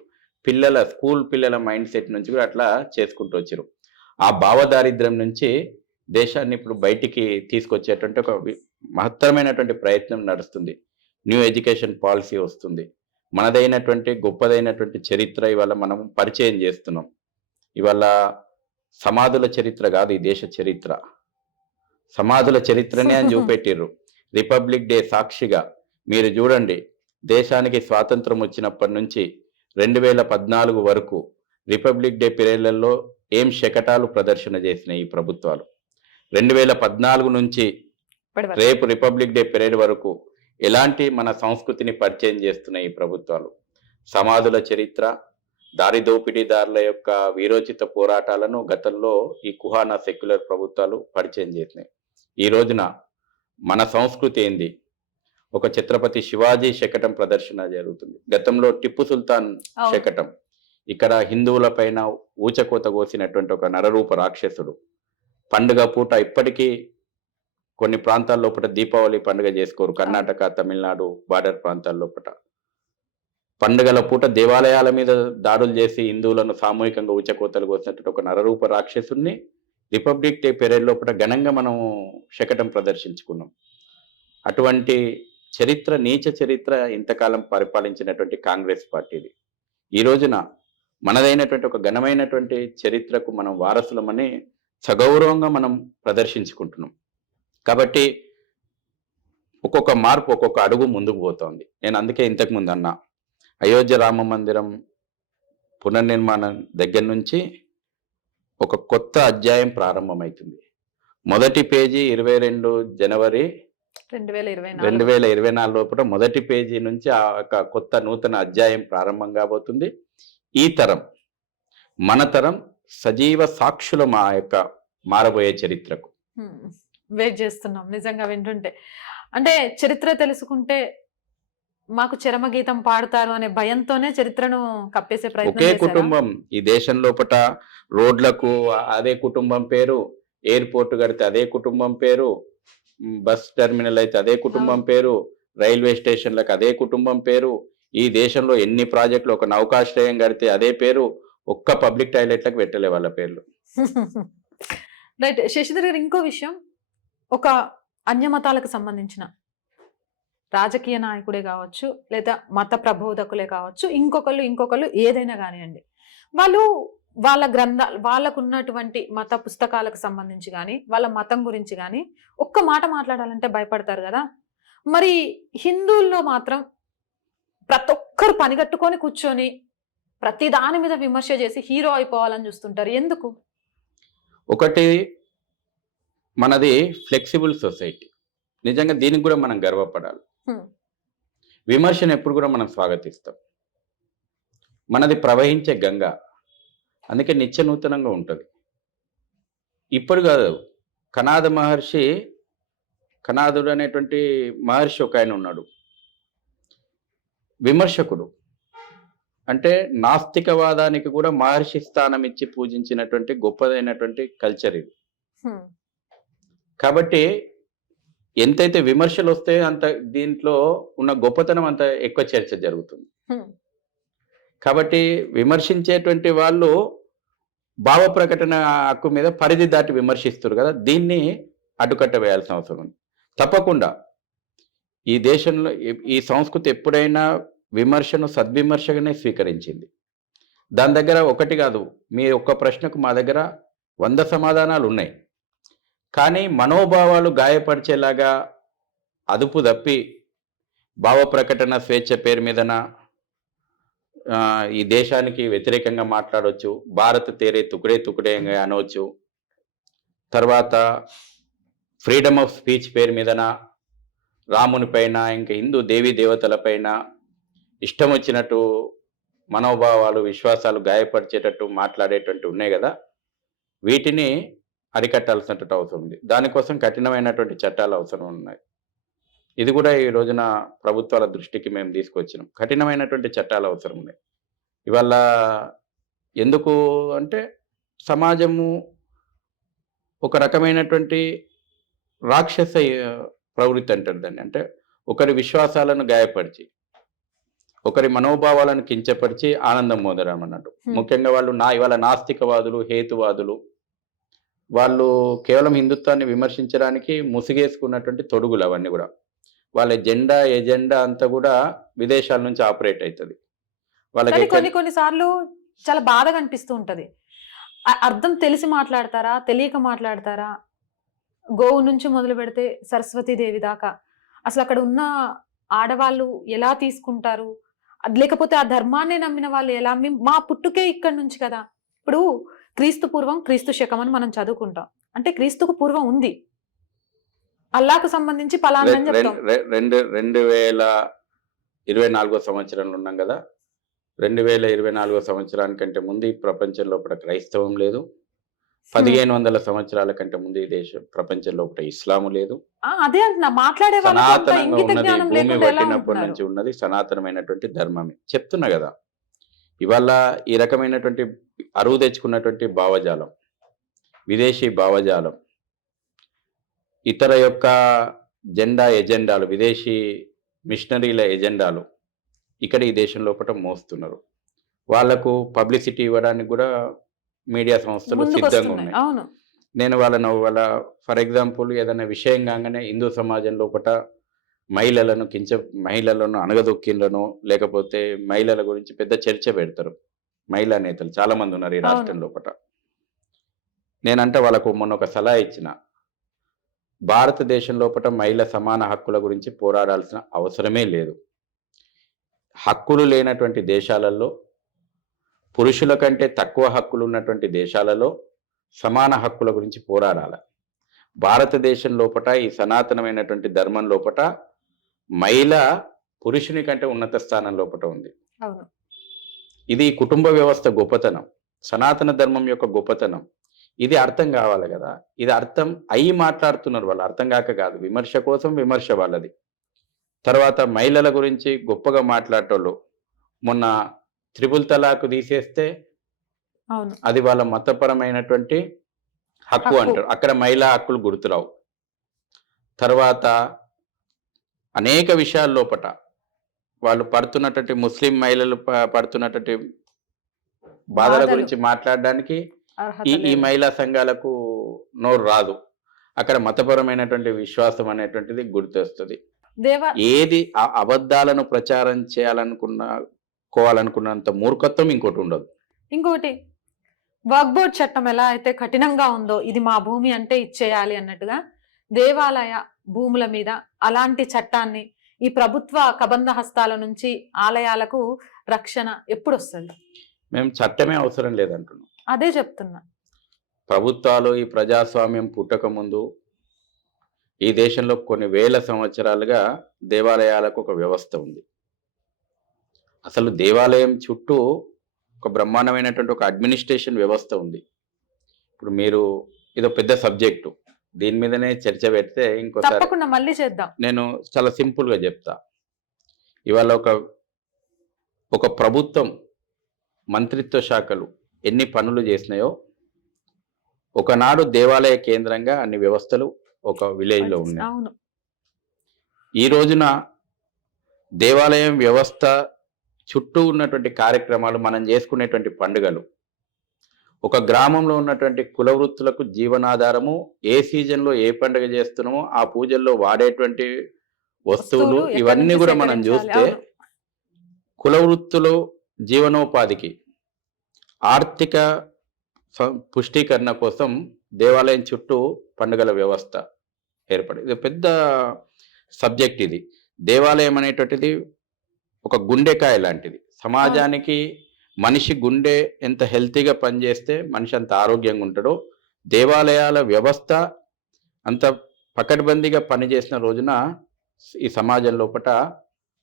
స్కూల్ పిల్లల మైండ్ సెట్ నుంచి కూడా అట్లా చేసుకుంటూ వచ్చారు. ఆ భావదారిద్ర్యం నుంచి దేశాన్ని ఇప్పుడు బయటికి తీసుకొచ్చేటువంటి ఒక మహత్తరమైనటువంటి ప్రయత్నం నడుస్తుంది. న్యూ ఎడ్యుకేషన్ పాలసీ వస్తుంది. మనదైనటువంటి గొప్పదైనటువంటి చరిత్ర ఇవాళ మనం పరిచయం చేస్తున్నాం. ఇవాళ సమాధుల చరిత్ర కాదు ఈ దేశ చరిత్ర, సమాధుల చరిత్రనే అని చూపెట్టిర్రు. రిపబ్లిక్ డే సాక్షిగా మీరు చూడండి, దేశానికి స్వాతంత్రం వచ్చినప్పటి నుంచి 2014 వరకు రిపబ్లిక్ డే పీరియడ్లలో ఏం శకటాలు ప్రదర్శన చేసినాయి ఈ ప్రభుత్వాలు. 2014 నుంచి ఇప్పటివరకు. రేపు రిపబ్లిక్ డే పీరియడ్ వరకు ఎలాంటి మన సంస్కృతిని పరిచయం చేస్తున్నాయి ఈ ప్రభుత్వాలు. సమాధుల చరిత్ర, దారి దోపిడీదారుల యొక్క వీరోచిత పోరాటాలను గతంలో ఈ కుహానా సెక్యులర్ ప్రభుత్వాలు పరిచయం చేసినాయి. ఈ రోజున మన సంస్కృతి ఏంది, ఒక ఛత్రపతి శివాజీ శకటం ప్రదర్శన జరుగుతుంది. గతంలో టిప్పు సుల్తాన్ అవును. శకటం. ఇక్కడ హిందువుల పైన ఊచకోత కోసినటువంటి ఒక నరరూప రాక్షసుడు. పండుగ పూట ఇప్పటికీ కొన్ని ప్రాంతాల లోపల దీపావళి పండుగ చేసుకోరు. కర్ణాటక, తమిళనాడు బార్డర్ ప్రాంతాల లోపల పండుగల పూట దేవాలయాల మీద దాడులు చేసి హిందువులను సామూహికంగా ఊచకోతలు కోసినటువంటి ఒక నరరూప రాక్షసుని రిపబ్లిక్ డే పీరియడ్ లోపల ఘనంగా మనం శకటం ప్రదర్శించుకున్నాం. అటువంటి చరిత్ర, నీచ చరిత్ర ఇంతకాలం పరిపాలించినటువంటి కాంగ్రెస్ పార్టీది. ఈ రోజున మనదైనటువంటి ఒక ఘనమైనటువంటి చరిత్రకు మనం వారసులమని సగౌరవంగా మనం ప్రదర్శించుకుంటున్నాం. కాబట్టి ఒక్కొక్క మార్పు, ఒక్కొక్క అడుగు ముందుకు పోతోంది. నేను అందుకే ఇంతకుముందు అన్నా, అయోధ్య రామ మందిరం పునర్నిర్మాణం దగ్గర నుంచి ఒక కొత్త అధ్యాయం ప్రారంభమవుతుంది. మొదటి పేజీ 22 జనవరి 2024. 2024 లోపల మొదటి పేజీ నుంచి ఆ యొక్క కొత్త నూతన అధ్యాయం ప్రారంభం కాబోతుంది. ఈ తరం, మన తరం సజీవ సాక్షుల మా యొక్క మారబోయే చరిత్రకు. వెయిట్ చేస్తున్నాం నిజంగా వింటుంటే. అంటే చరిత్ర తెలుసుకుంటే మాకు చరమగీతం పాడతారు అనే భయంతోనే చరిత్రను కప్పేసే ప్రయత్నం ఒకే చేశారా? కుటుంబం ఈ దేశం లోపట, రోడ్లకు అదే కుటుంబం పేరు, ఎయిర్పోర్ట్ కడితే అదే కుటుంబం పేరు, బస్ టెర్మినల్ అయితే అదే కుటుంబం పేరు, రైల్వే స్టేషన్లకు అదే కుటుంబం పేరు, ఈ దేశంలో ఎన్ని ప్రాజెక్టులు, ఒక నౌకాశ్రయం కడితే అదే పేరు, ఒక్క పబ్లిక్ టాయిలెట్లకు పెట్టలే వాళ్ళ పేర్లు. రైట్. శశిధర్ గారు, ఇంకో విషయం, ఒక అన్యమతాలకు సంబంధించిన రాజకీయ నాయకుడే కావచ్చు, లేదా మత ప్రబోధకులే కావచ్చు, ఇంకొకళ్ళు ఏదైనా కానివ్వండి, వాళ్ళు వాళ్ళ గ్రంథాలు, వాళ్ళకు ఉన్నటువంటి మత పుస్తకాలకు సంబంధించి కానీ, వాళ్ళ మతం గురించి కానీ ఒక్క మాట మాట్లాడాలంటే భయపడతారు కదా. మరి హిందువుల్లో మాత్రం ప్రతి ఒక్కరు పనిగట్టుకొని కూర్చొని ప్రతి దాని మీద విమర్శ చేసి హీరో అయిపోవాలని చూస్తుంటారు. ఎందుకు? ఒకటి, మనది ఫ్లెక్సిబుల్ సొసైటీ. నిజంగా దీనికి కూడా మనం గర్వపడాలి. విమర్శను ఎప్పుడు కూడా మనం స్వాగతిస్తాం. మనది ప్రవహించే గంగ, అందుకే నిత్య నూతనంగా ఉంటుంది. ఇప్పుడు కాదు, కనాదుడు అనేటువంటి మహర్షి ఒక ఆయన ఉన్నాడు, విమర్శకుడు. అంటే నాస్తికవాదానికి కూడా మహర్షి స్థానం ఇచ్చి పూజించినటువంటి గొప్పదైనటువంటి కల్చర్ ఇది. కాబట్టి ఎంతైతే విమర్శలు వస్తే అంత దీంట్లో ఉన్న గొప్పతనం అంత ఎక్కువ చర్చ జరుగుతుంది. కాబట్టి విమర్శించేటువంటి వాళ్ళు భావ ప్రకటన హక్కు మీద పరిధి దాటి విమర్శిస్తారు కదా, దీన్ని అడ్డుకట్ట వేయాల్సిన అవసరం ఉంది. తప్పకుండా ఈ దేశంలో ఈ సంస్కృతి ఎప్పుడైనా విమర్శను సద్విమర్శగానే స్వీకరించింది. దాని దగ్గర ఒకటి కాదు, మీ ఒక్క ప్రశ్నకు మా దగ్గర 100 సమాధానాలు ఉన్నాయి. కానీ మనోభావాలు గాయపరిచేలాగా అదుపు తప్పి భావ ప్రకటన స్వేచ్ఛ పేరు మీదన ఈ దేశానికి వ్యతిరేకంగా మాట్లాడవచ్చు, భారత్ తేరే తుకుడే తుకుడే అనవచ్చు, తర్వాత ఫ్రీడమ్ ఆఫ్ స్పీచ్ పేరు మీదన రాముని పైన ఇంకా హిందూ దేవీ దేవతల పైన ఇష్టం వచ్చినట్టు మనోభావాలు విశ్వాసాలు గాయపరిచేటట్టు మాట్లాడేటువంటి ఉన్నాయి కదా, వీటిని అరికట్టాల్సినటువంటి అవసరం ఉంది. దానికోసం కఠినమైనటువంటి చట్టాలు అవసరం ఉన్నాయి. ఇది కూడా ఈ రోజున ప్రభుత్వాల దృష్టికి మేము తీసుకొచ్చినాం. కఠినమైనటువంటి చట్టాలు అవసరం ఉన్నాయి. ఇవాళ ఎందుకు అంటే సమాజము ఒక రకమైనటువంటి రాక్షస ప్రవృత్తి అంటారు దాన్ని. అంటే ఒకరి విశ్వాసాలను గాయపరిచి ఒకరి మనోభావాలను కించపరిచి ఆనందం మోదరం అన్నట్టు. ముఖ్యంగా వాళ్ళు ఇవాళ నాస్తికవాదులు, హేతువాదులు, వాళ్ళు కేవలం హిందుత్వాన్ని విమర్శించడానికి ముసిగేసుకున్నటువంటి తొడుగులు అవన్నీ కూడా. వాళ్ళ ఎజెండా అంతా కూడా విదేశాల నుంచి ఆపరేట్ అవుతుంది వాళ్ళకి. కొన్నిసార్లు చాలా బాధగా అనిపిస్తూ ఉంటది. అర్థం తెలిసి మాట్లాడతారా, తెలియక మాట్లాడతారా? గోవు నుంచి మొదలు పెడితే సరస్వతీదేవి దాకా అసలు అక్కడ ఉన్న ఆడవాళ్ళు ఎలా తీసుకుంటారు, లేకపోతే ఆ ధర్మాన్ని నమ్మిన వాళ్ళు ఎలా? మా పుట్టుకే ఇక్కడ నుంచి కదా. ఇప్పుడు క్రీస్తు పూర్వం క్రీస్తు శకం అని మనం చదువుకుంటాం. అంటే క్రీస్తుకు పూర్వం ఉంది, అల్లాకు సంబంధించి పలానా అని చెప్తాం. 2024 సంవత్సరంలో ఉన్నాం కదా. 2024 సంవత్సరానికంటే ముందు ఈ ప్రపంచం లోపల క్రైస్తవం లేదు. 1500 సంవత్సరాల కంటే ముందు ఈ ప్రపంచం లోపల ఇస్లాము లేదు. అదే అంటున్నా, మాట్లాడే సనాతనంగా ఉన్నది భూమి పట్టినప్పటి నుంచి ఉన్నది సనాతనమైనటువంటి ధర్మమే చెప్తున్నా కదా. ఇవాళ ఈ రకమైనటువంటి అరువు తెచ్చుకున్నటువంటి భావజాలం, విదేశీ భావజాలం, ఇతర యొక్క ఎజెండాలు, విదేశీ మిషనరీల ఎజెండాలు ఇక్కడ ఈ దేశం లోపల మోస్తున్నారు. వాళ్లకు పబ్లిసిటీ ఇవ్వడానికి కూడా మీడియా సంస్థలు సిద్ధంగా ఉన్నాయి. నేను వాళ్ళ ఫర్ ఎగ్జాంపుల్ ఏదైనా విషయం కాగానే హిందూ సమాజం లోపల మహిళలను అణగదొక్కిండ్లను, లేకపోతే మహిళల గురించి పెద్ద చర్చ పెడతారు. మహిళా నేతలు చాలా మంది ఉన్నారు ఈ రాష్ట్రం లోపల. నేనంటే వాళ్ళకు మొన్న ఒక సలహా ఇచ్చిన, భారతదేశం లోపల మహిళ సమాన హక్కుల గురించి పోరాడాల్సిన అవసరమే లేదు. హక్కులు లేనటువంటి దేశాలలో, పురుషుల కంటే తక్కువ హక్కులు ఉన్నటువంటి దేశాలలో సమాన హక్కుల గురించి పోరాడాలి. భారతదేశం లోపల ఈ సనాతనమైనటువంటి ధర్మం లోపల మహిళ పురుషుని కంటే ఉన్నత స్థానం లోపల ఉంది. ఇది కుటుంబ వ్యవస్థ గొప్పతనం, సనాతన ధర్మం యొక్క గొప్పతనం. ఇది అర్థం కావాలి కదా. ఇది అర్థం అయ్యి మాట్లాడుతున్నారు వాళ్ళు, అర్థం కాక కాదు. విమర్శ కోసం విమర్శ వాళ్ళది. తర్వాత మహిళల గురించి గొప్పగా మాట్లాడేటోళ్ళు మొన్న త్రిపుల్ తలాక్ తీసేస్తే అది వాళ్ళ మతపరమైనటువంటి హక్కు అంటారు. అక్కడ మహిళా హక్కులు గుర్తురావు. తర్వాత అనేక విషయాల లోపట వాళ్ళు పడుతున్నటువంటి ముస్లిం మహిళలు పడుతున్నటువంటి బాధల గురించి మాట్లాడడానికి ఈ మహిళా సంఘాలకు నోరు రాదు. అక్కడ మతపరమైనటువంటి విశ్వాసం అనేటువంటిది గుర్తొస్తుంది. ఏది అబద్ధాలను ప్రచారం చేయాలనుకున్నంత మూర్ఖత్వం ఇంకోటి ఉండదు. ఇంకోటి వక్ఫ్ బోర్డ్ చట్టం ఎలా అయితే కఠినంగా ఉందో, ఇది మా భూమి అంటే ఇచ్చేయాలి అన్నట్టుగా దేవాలయ భూముల మీద అలాంటి చట్టాన్ని ఈ ప్రభుత్వ కబంధ హస్తాల నుంచి ఆలయాలకు రక్షణ ఎప్పుడు వస్తుంది? మేము చట్టమే అవసరం లేదంటున్నాం. అదే చెప్తున్నా. ప్రభుత్వాలు ఈ ప్రజాస్వామ్యం పుట్టక ముందు ఈ దేశంలో కొన్ని వేల సంవత్సరాలుగా దేవాలయాలకు ఒక వ్యవస్థ ఉంది. అసలు దేవాలయం చుట్టూ ఒక బ్రహ్మాండమైనటువంటి ఒక అడ్మినిస్ట్రేషన్ వ్యవస్థ ఉంది. ఇప్పుడు మీరు ఇదో పెద్ద సబ్జెక్టు, దీని మీదనే చర్చ పెడితే ఇంకోసారి మళ్ళీ చేద్దాం. నేను చాలా సింపుల్గా చెప్తా. ఇవాళ ఒక ప్రభుత్వం మంత్రిత్వ శాఖలు ఎన్ని పనులు చేసినాయో, ఒకనాడు దేవాలయ కేంద్రంగా అన్ని వ్యవస్థలు ఒక విలేజ్లో ఉన్నాయి. ఈ రోజున దేవాలయం వ్యవస్థ చుట్టూ ఉన్నటువంటి కార్యక్రమాలు, మనం చేసుకునేటువంటి పండుగలు, ఒక గ్రామంలో ఉన్నటువంటి కుల వృత్తులకు జీవనాధారము, ఏ సీజన్లో ఏ పండుగ చేస్తున్నామో ఆ పూజల్లో వాడేటువంటి వస్తువులు, ఇవన్నీ కూడా మనం చూస్తే కుల వృత్తులు జీవనోపాధికి ఆర్థిక పుష్టీకరణ కోసం దేవాలయం చుట్టూ పండుగల వ్యవస్థ ఏర్పడింది. ఇది పెద్ద సబ్జెక్ట్. ఇది దేవాలయం అనేటువంటిది ఒక గుండెకాయ లాంటిది. సమాజానికి మనిషి గుండె ఎంత హెల్తీగా పనిచేస్తే మనిషి అంత ఆరోగ్యంగా ఉంటాడో, దేవాలయాల వ్యవస్థ అంత పకడ్బందీగా పనిచేసిన రోజున ఈ సమాజం లోపట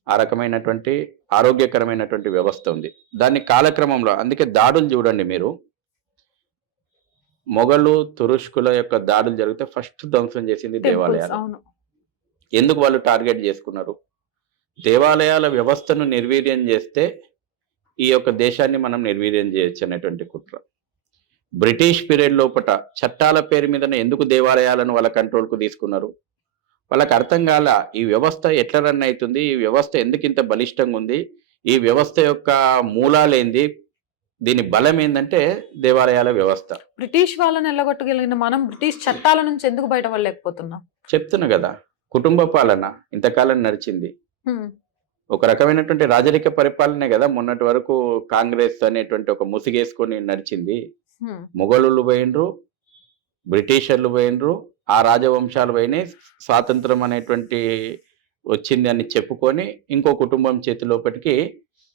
ఆ రకమైనటువంటి ఆరోగ్యకరమైనటువంటి వ్యవస్థ ఉంది. దాన్ని కాలక్రమంలో అందుకే దాడులు చూడండి మీరు. మొఘలు తురుష్కుల యొక్క దాడులు జరిగితే ఫస్ట్ ధ్వంసం చేసింది టెంపుల్స్ దేవాలయాలు. అవును. ఎందుకు వాళ్ళు టార్గెట్ చేసుకున్నారు? దేవాలయాల వ్యవస్థను నిర్వీర్యం చేస్తే ఈ యొక్క దేశాన్ని మనం నిర్వీర్యం చేయొచ్చు అనేటువంటి కుట్ర. బ్రిటిష్ పీరియడ్ లోపట చట్టాల పేరు మీదనే ఎందుకు దేవాలయాలను వాళ్ళ కంట్రోల్కు తీసుకున్నారు? వాళ్ళకి అర్థం కాల ఈ వ్యవస్థ ఎట్లా రన్ అవుతుంది, ఈ వ్యవస్థ ఎందుకు ఇంత బలిష్టంగా ఉంది, ఈ వ్యవస్థ యొక్క మూలాలేంది, దీని బలం ఏంటంటే దేవాలయాల వ్యవస్థ. బ్రిటిష్ వాళ్ళని ఎల్లగొట్టగలిగిన మనం బ్రిటిష్ చట్టాల నుంచి ఎందుకు బయటపడలేకపోతున్నాం? చెప్తున్నా కదా, కుటుంబ పాలన ఇంతకాలం నడిచింది. హ్మ్. ఒక రకమైనటువంటి రాజరిక పరిపాలనే కదా మొన్నటి వరకు కాంగ్రెస్ అనేటువంటి ఒక ముసిగేసుకొని నడిచింది. హ్మ్. మొఘలులు పోయినరు, బ్రిటిషర్లు పోయినరు, ఆ రాజవంశాలు పోయినాయి, స్వాతంత్రం అనేటువంటి వచ్చింది అని చెప్పుకొని ఇంకో కుటుంబం చేతిలోపటికి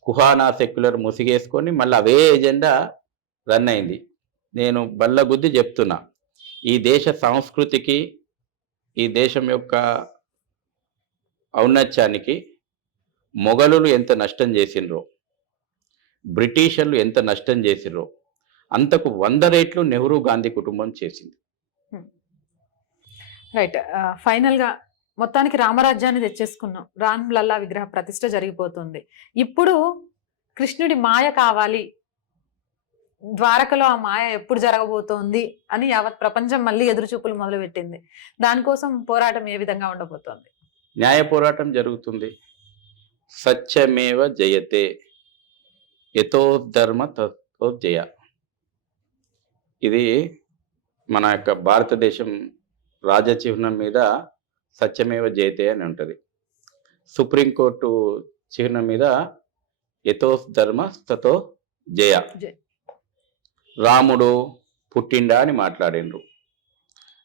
కుహానా సెక్యులర్ ముసిగేసుకొని మళ్ళీ అవే ఎజెండా రన్ అయింది. నేను బల్లగుద్ది చెప్తున్నా, ఈ దేశ సంస్కృతికి, ఈ దేశం యొక్క ఔన్నత్యానికి మొఘలులు ఎంత నష్టం చేసిండ్రో, బ్రిటిషర్లు ఎంత నష్టం చేసిండ్రో అంతకు 100 రెట్లు నెహ్రూ గాంధీ కుటుంబం చేసింది. రైట్. ఫైనల్గా మొత్తానికి రామరాజ్యాన్ని తెచ్చేసుకున్నాం. రామ్ లల్లా విగ్రహ ప్రతిష్ఠ జరిగిపోతుంది. ఇప్పుడు కృష్ణుడి మాయ కావాలి, ద్వారకలో ఆ మాయ ఎప్పుడు జరగబోతోంది అని యావత్ ప్రపంచం మళ్ళీ ఎదురుచూపులు మొదలుపెట్టింది. దానికోసం పోరాటం ఏ విధంగా ఉండబోతోంది? న్యాయ పోరాటం జరుగుతుంది. సత్యమేవ జయతే, యతో ధర్మ తతో జయ. ఇది మన యొక్క భారతదేశం రాజచిహ్నం మీద సత్యమేవ జయతే అని ఉంటుంది. సుప్రీంకోర్టు చిహ్నం మీద యతో ధర్మ తతో జయ. రాముడు పుట్టిండా అని మాట్లాడిండ్రు,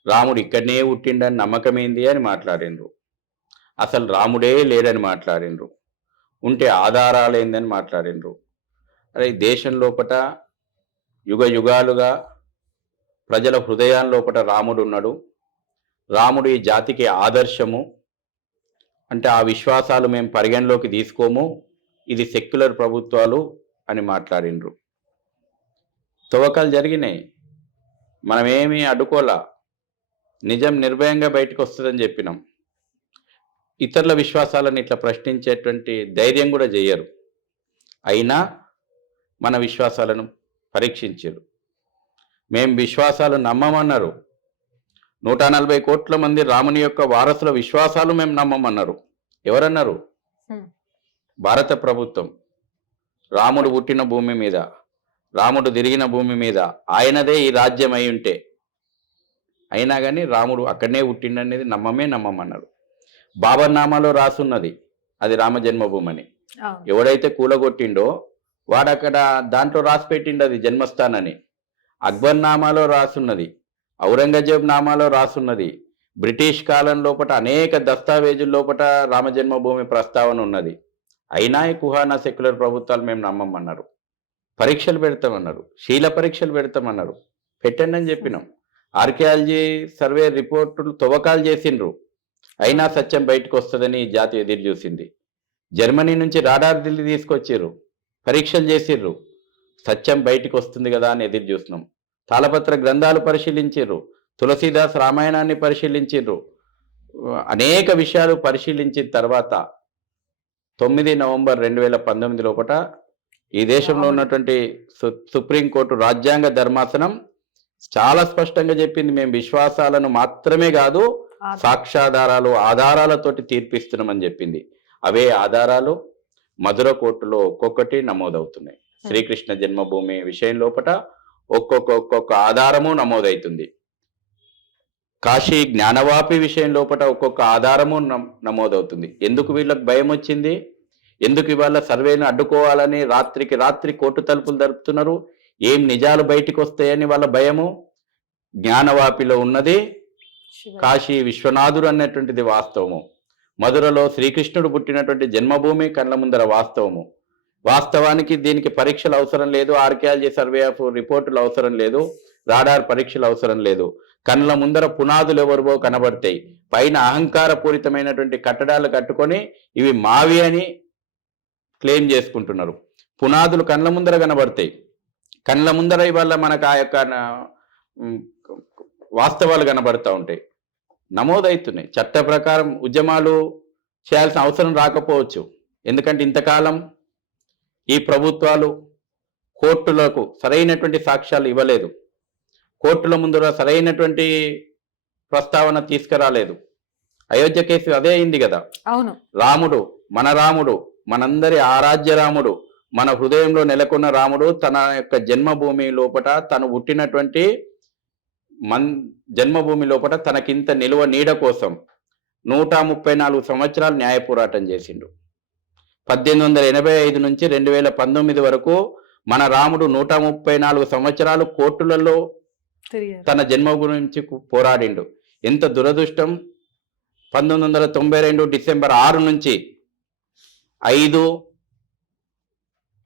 రాముడు ఇక్కడనే పుట్టిండా అని నమ్మకమేంది అని మాట్లాడిండ్రు, అసలు రాముడే లేడని మాట్లాడిండ్రు, ఉంటే ఆధారాలు ఏందని మాట్లాడిండ్రు. అరే ఈ దేశం లోపట యుగ యుగాలుగా ప్రజల హృదయాల లోపట రాముడు ఉన్నాడు, రాముడు ఈ జాతికి ఆదర్శము, అంటే ఆ విశ్వాసాలు మేము పరిగణలోకి తీసుకోము, ఇది సెక్యులర్ ప్రభుత్వాలు అని మాట్లాడిండ్రు. తవ్వకాలు జరిగినాయి, మనమేమీ అడ్డుకోలా, నిజం నిర్భయంగా బయటకు వస్తుందని చెప్పినాం. ఇతరుల విశ్వాసాలను ఇట్లా ప్రశ్నించేటువంటి ధైర్యం కూడా చేయరు. అయినా మన విశ్వాసాలను పరీక్షించారు. మేము విశ్వాసాలు నమ్మమన్నారు. 140 కోట్ల మంది రాముని యొక్క వారసుల విశ్వాసాలు మేము నమ్మమన్నారు. ఎవరన్నారు? భారత ప్రభుత్వం. రాముడు పుట్టిన భూమి మీద, రాముడు తిరిగిన భూమి మీద ఆయనదే ఈ రాజ్యం అయి ఉంటే, అయినా కానీ రాముడు అక్కడనే పుట్టిండనేది నమ్మమన్నారు. బాబర్ నామాలో రాసున్నది అది రామ జన్మభూమి అని. ఎవడైతే కూలగొట్టిండో వాడు అక్కడ దాంట్లో రాసి పెట్టిండు అది జన్మస్థానని. అక్బర్ నామాలో రాసున్నది, ఔరంగజేబ్ నామాలో రాసున్నది, బ్రిటిష్ కాలం లోపట అనేక దస్తావేజుల లోపట రామ జన్మభూమి ప్రస్తావన ఉన్నది. అయినా ఈ కుహానా సెక్యులర్ ప్రభుత్వాలు మేము నమ్మమన్నారు. పరీక్షలు పెడతామన్నారు, శీల పరీక్షలు పెడతామన్నారు, పెట్టండి అని చెప్పినాం. ఆర్కియాలజీ సర్వే రిపోర్టులు తవ్వకాలు చేసిండ్రు, అయినా సత్యం బయటకు వస్తుందని ఈ జాతి ఎదురు చూసింది. జర్మనీ నుంచి రాడార్ ఢిల్లీ తీసుకొచ్చిర్రు, పరీక్షలు చేసిర్రు, సత్యం బయటకు వస్తుంది కదా అని ఎదురు చూసినాం. తాళపత్ర గ్రంథాలు పరిశీలించిర్రు, తులసీదాస్ రామాయణాన్ని పరిశీలించిర్రు, అనేక విషయాలు పరిశీలించిన తర్వాత 9 నవంబర్ 2019 లోపట ఈ దేశంలో ఉన్నటువంటి సుప్రీంకోర్టు రాజ్యాంగ ధర్మాసనం చాలా స్పష్టంగా చెప్పింది, మేము విశ్వాసాలను మాత్రమే కాదు సాక్ష్యాధారాలు ఆధారాలతోటి తీర్పిస్తున్నామని చెప్పింది. అవే ఆధారాలు మధుర కోర్టులో ఒక్కొక్కటి నమోదవుతున్నాయి. శ్రీకృష్ణ జన్మభూమి విషయం లోపట ఒక్కొక్క ఆధారము నమోదవుతుంది. కాశీ జ్ఞానవాపి విషయం లోపట ఒక్కొక్క ఆధారము నమోదవుతుంది. ఎందుకు వీళ్ళకి భయం వచ్చింది? ఎందుకు ఇవాళ సర్వేను అడ్డుకోవాలని రాత్రికి రాత్రి కోర్టు తలుపులు జరుపుతున్నారు? ఏం నిజాలు బయటికి వస్తాయని వాళ్ళ భయము. జ్ఞానవాపిలో ఉన్నది కాశీ విశ్వనాథుడు అన్నటువంటిది వాస్తవము. మధురలో శ్రీకృష్ణుడు పుట్టినటువంటి జన్మభూమి కళ్ళ ముందర వాస్తవము. వాస్తవానికి దీనికి పరీక్షలు అవసరం లేదు, ఆర్కియాలజీ సర్వే ఆఫ్ రిపోర్టులు అవసరం లేదు. రాడార్ పరీక్షలు అవసరం లేదు. కళ్ళ ముందర పునాదులు ఎవరివో కనబడతాయి. పైన అహంకారపూరితమైనటువంటి కట్టడాలు కట్టుకొని ఇవి మావి అని క్లెయిమ్ చేసుకుంటున్నారు. పునాదులు కళ్ళ ముందర కనబడతాయి. కళ్ళ ముందర ఇవాళ మనకు ఆ యొక్క వాస్తవాలు కనబడతా ఉంటాయి, నమోదవుతున్నాయి. చట్ట ప్రకారం ఉద్యమాలు చేయాల్సిన అవసరం రాకపోవచ్చు. ఎందుకంటే ఇంతకాలం ఈ ప్రభుత్వాలు కోర్టులకు సరైనటువంటి సాక్ష్యాలు ఇవ్వలేదు. కోర్టుల ముందర సరైనటువంటి ప్రస్తావన తీసుకురాలేదు. అయోధ్య కేసు అదే అయింది కదా. అవును, రాముడు మనందరి ఆరాధ్య రాముడు, మన హృదయంలో నెలకొన్న రాముడు తన యొక్క జన్మభూమి లోపట తను పుట్టినటువంటి జన్మభూమి లోపట తనకింత నిలువ నీడ కోసం 134 సంవత్సరాలు న్యాయ పోరాటం చేసిండు. 1885 నుంచి 2019 వరకు మన రాముడు 134 సంవత్సరాలు కోర్టులలో తన జన్మభూమి నుంచి పోరాడిండు. ఎంత దురదృష్టం. 1992 డిసెంబర్ 6 నుంచి 5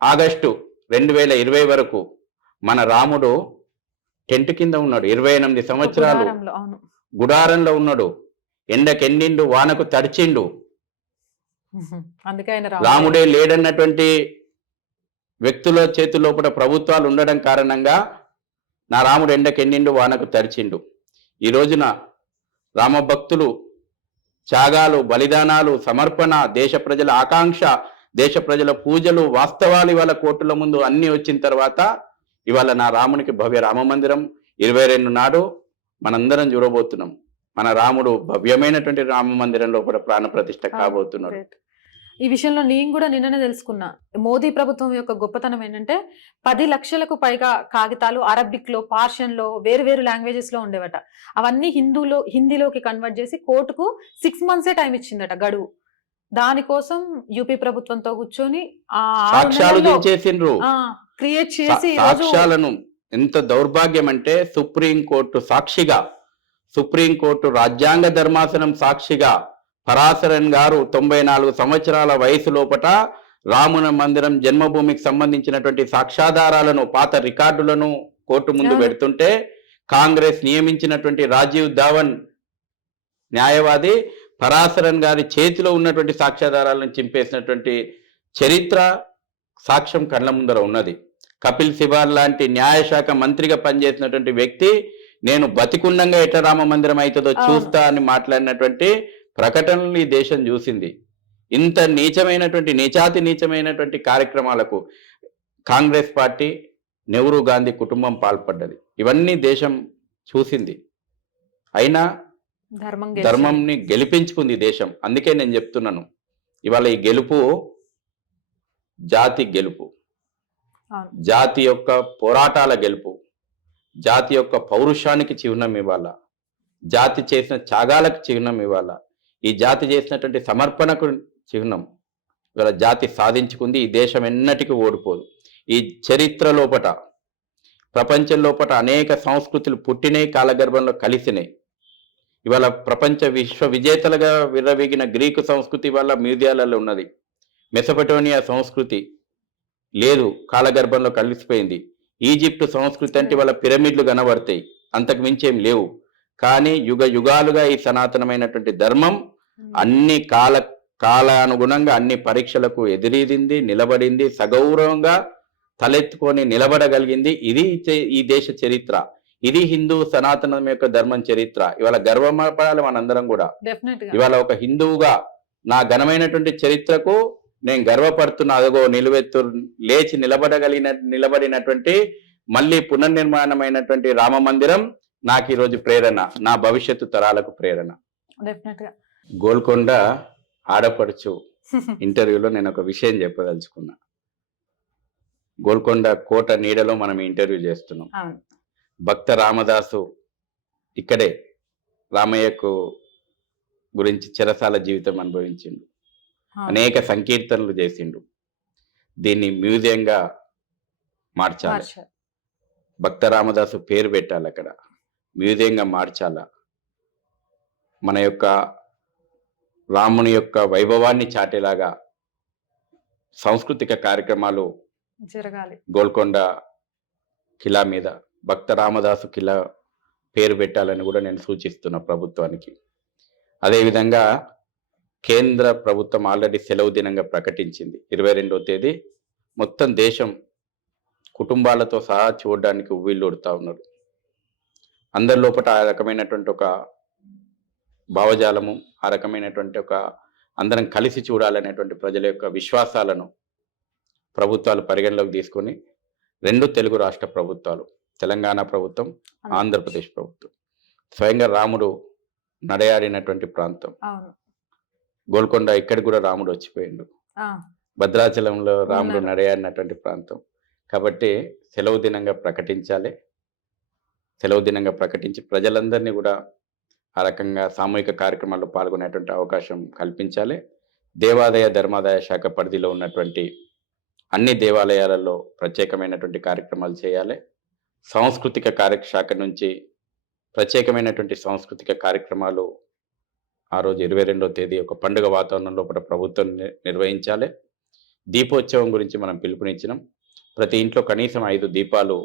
ఆగస్టు 2020 వరకు మన రాముడు టెంట్ కింద ఉన్నాడు. 28 సంవత్సరాలు గుడారంలో ఉన్నాడు. ఎండకెండిండు, వానకు తడిచిండు. రాముడే లేడన్నటువంటి వ్యక్తుల చేతుల్లోపల ప్రభుత్వాలు ఉండడం కారణంగా నా రాముడు ఎండకెండిండు, వానకు తడిచిండు. ఈ రోజున రామభక్తులు త్యాగాలు, బలిదానాలు, సమర్పణ, దేశ ప్రజల ఆకాంక్ష, దేశ ప్రజల పూజలు, వాస్తవాలు ఇవాళ కోర్టుల ముందు అన్ని వచ్చిన తర్వాత ఇవాళ నా రామునికి భవ్య రామ మందిరం 22 నాడు మనందరం చూడబోతున్నాం. మన రాముడు భవ్యమైనటువంటి రామ మందిరం లోపల ప్రాణ ప్రతిష్ఠ కాబోతున్నాడు. ఈ విషయంలో నేను కూడా నిన్ననే తెలుసుకున్నా. మోదీ ప్రభుత్వం యొక్క గొప్పతనం ఏంటంటే 10 లక్షలకు పైగా కాగితాలు అరబిక్ లో, పార్షియన్ లో, వేరు లాంగ్వేజెస్ లో ఉండేవట. అవన్నీ హిందీలోకి కన్వర్ట్ చేసి కోర్టుకు 6 months టైం ఇచ్చిందట గడువు. దానికోసం యూపీ ప్రభుత్వంతో కూర్చొని క్రియేట్ చేసి సాక్ష్యాలను, ఎంత దౌర్భాగ్యం అంటే సుప్రీంకోర్టు రాజ్యాంగ ధర్మాసనం సాక్షిగా పరాశరన్ గారు 94 సంవత్సరాల వయసు లోపట రాముని మందిరం జన్మభూమికి సంబంధించినటువంటి సాక్ష్యాధారాలను, పాత రికార్డులను కోర్టు ముందు పెడుతుంటే కాంగ్రెస్ నియమించినటువంటి రాజీవ్ ధావన్ న్యాయవాది పరాశరన్ గారి చేతిలో ఉన్నటువంటి సాక్ష్యాధారాలను చింపేసినటువంటి చరిత్ర సాక్ష్యం కళ్ళ ముందర ఉన్నది. కపిల్ సిబాల్ లాంటి న్యాయశాఖ మంత్రిగా పనిచేసినటువంటి వ్యక్తి నేను బతికుండంగా ఎట్లా రామ మందిరం అవుతుందో చూస్తా అని మాట్లాడినటువంటి ప్రకటనలు ఈ దేశం చూసింది. ఇంత నీచమైనటువంటి కార్యక్రమాలకు కాంగ్రెస్ పార్టీ, నెహ్రూ గాంధీ కుటుంబం పాల్పడ్డది. ఇవన్నీ దేశం చూసింది. అయినా ధర్మంని గెలిపించుకుంది దేశం. అందుకే నేను చెప్తున్నాను, ఇవాళ ఈ గెలుపు జాతి గెలుపు, జాతి యొక్క పోరాటాల గెలుపు, జాతి యొక్క పౌరుషానికి చిహ్నం ఇవాళ, జాతి చేసిన త్యాగాలకు చిహ్నం ఇవాళ, ఈ జాతి చేసినటువంటి సమర్పణకు చిహ్నం ఇవాళ జాతి సాధించుకుంది. ఈ దేశం ఎన్నటికీ ఓడిపోదు. ఈ చరిత్ర లోపట, ప్రపంచం లోపట అనేక సంస్కృతులు పుట్టినాయి, కాలగర్భంలో కలిసినాయి. ఇవాళ ప్రపంచ విశ్వ విజేతలుగా విర్రవీగిన గ్రీకు సంస్కృతి వల్ల మ్యూజియాలలో ఉన్నది. మెసపటోనియా సంస్కృతి లేదు, కాలగర్భంలో కలిసిపోయింది. ఈజిప్టు సంస్కృతి అంటే వాళ్ళ పిరమిడ్లు కనబడతాయి, అంతకు మించేం లేవు. కానీ యుగాలుగా ఈ సనాతనమైనటువంటి ధర్మం అన్ని కాలానుగుణంగా అన్ని పరీక్షలకు ఎదురీదింది, నిలబడింది, సగౌరవంగా తలెత్తుకొని నిలబడగలిగింది. ఇది ఈ దేశ చరిత్ర. ఇది హిందూ సనాతనం యొక్క ధర్మం చరిత్ర. ఇవాళ గర్వపడాలి మనందరం కూడా. ఇవాళ ఒక హిందువుగా నా ఘనమైనటువంటి చరిత్రకు నేను గర్వపడుతున్నా. అదిగో నిలువెత్తు లేచి నిలబడినటువంటి మళ్ళీ పునర్నిర్మాణమైనటువంటి రామ మందిరం నాకు ఈరోజు ప్రేరణ, నా భవిష్యత్తు తరాలకు ప్రేరణ. గోల్కొండ ఆడపడుచు ఇంటర్వ్యూలో నేను ఒక విషయం చెప్పదలుచుకున్నా. గోల్కొండ కోట నీడలో మనం ఇంటర్వ్యూ చేస్తున్నాం. భక్త రామదాసు ఇక్కడే రామయ్యకు గురించి చెరసాల జీవితం అనుభవించిండు, అనేక సంకీర్తనలు చేసిండు. దీన్ని మ్యూజియంగా మార్చాలి, భక్త రామదాసు పేరు పెట్టాలి, అక్కడ మ్యూజియంగా మార్చాలా, మన యొక్క రాముని యొక్క వైభవాన్ని చాటేలాగా సాంస్కృతిక కార్యక్రమాలు జరగాలి. గోల్కొండ కిలా మీద భక్త రామదాసు కిలా పేరు పెట్టాలని కూడా నేను సూచిస్తున్నా ప్రభుత్వానికి. అదేవిధంగా కేంద్ర ప్రభుత్వం ఆల్రెడీ సెలవు దినంగా ప్రకటించింది 22వ తేదీ. మొత్తం దేశం కుటుంబాలతో సహా చూడడానికి ఉవ్విళ్ళూడుతా ఉన్నారు. అందరి లోపల ఆ రకమైనటువంటి ఒక భావజాలము, ఆ రకమైనటువంటి ఒక అందరం కలిసి చూడాలనేటువంటి ప్రజల యొక్క విశ్వాసాలను ప్రభుత్వాలు పరిగణలోకి తీసుకొని 2 తెలుగు రాష్ట్ర ప్రభుత్వాలు, తెలంగాణ ప్రభుత్వం, ఆంధ్రప్రదేశ్ ప్రభుత్వం, స్వయంగా రాముడు నడయాడినటువంటి ప్రాంతం గోల్కొండ, ఇక్కడికి కూడా రాముడు వచ్చిపోయిండు. భద్రాచలంలో రాముడు నడయాడినటువంటి ప్రాంతం. కాబట్టి సెలవు దినంగా ప్రకటించాలి. సెలవు దినంగా ప్రకటించి ప్రజలందరినీ కూడా ఆ రకంగా సామూహిక కార్యక్రమాల్లో పాల్గొనేటువంటి అవకాశం కల్పించాలి. దేవాదాయ ధర్మాదాయ శాఖ పరిధిలో ఉన్నటువంటి అన్ని దేవాలయాలలో ప్రత్యేకమైనటువంటి కార్యక్రమాలు చేయాలి. సాంస్కృతిక శాఖ నుంచి ప్రత్యేకమైనటువంటి సాంస్కృతిక కార్యక్రమాలు ఆ రోజు 22వ తేదీ ఒక పండుగ వాతావరణంలో ప్రభుత్వం నిర్వహించాలి. దీపోత్సవం గురించి మనం పిలుపునిచ్చినాం. ప్రతి ఇంట్లో కనీసం 5 దీపాలు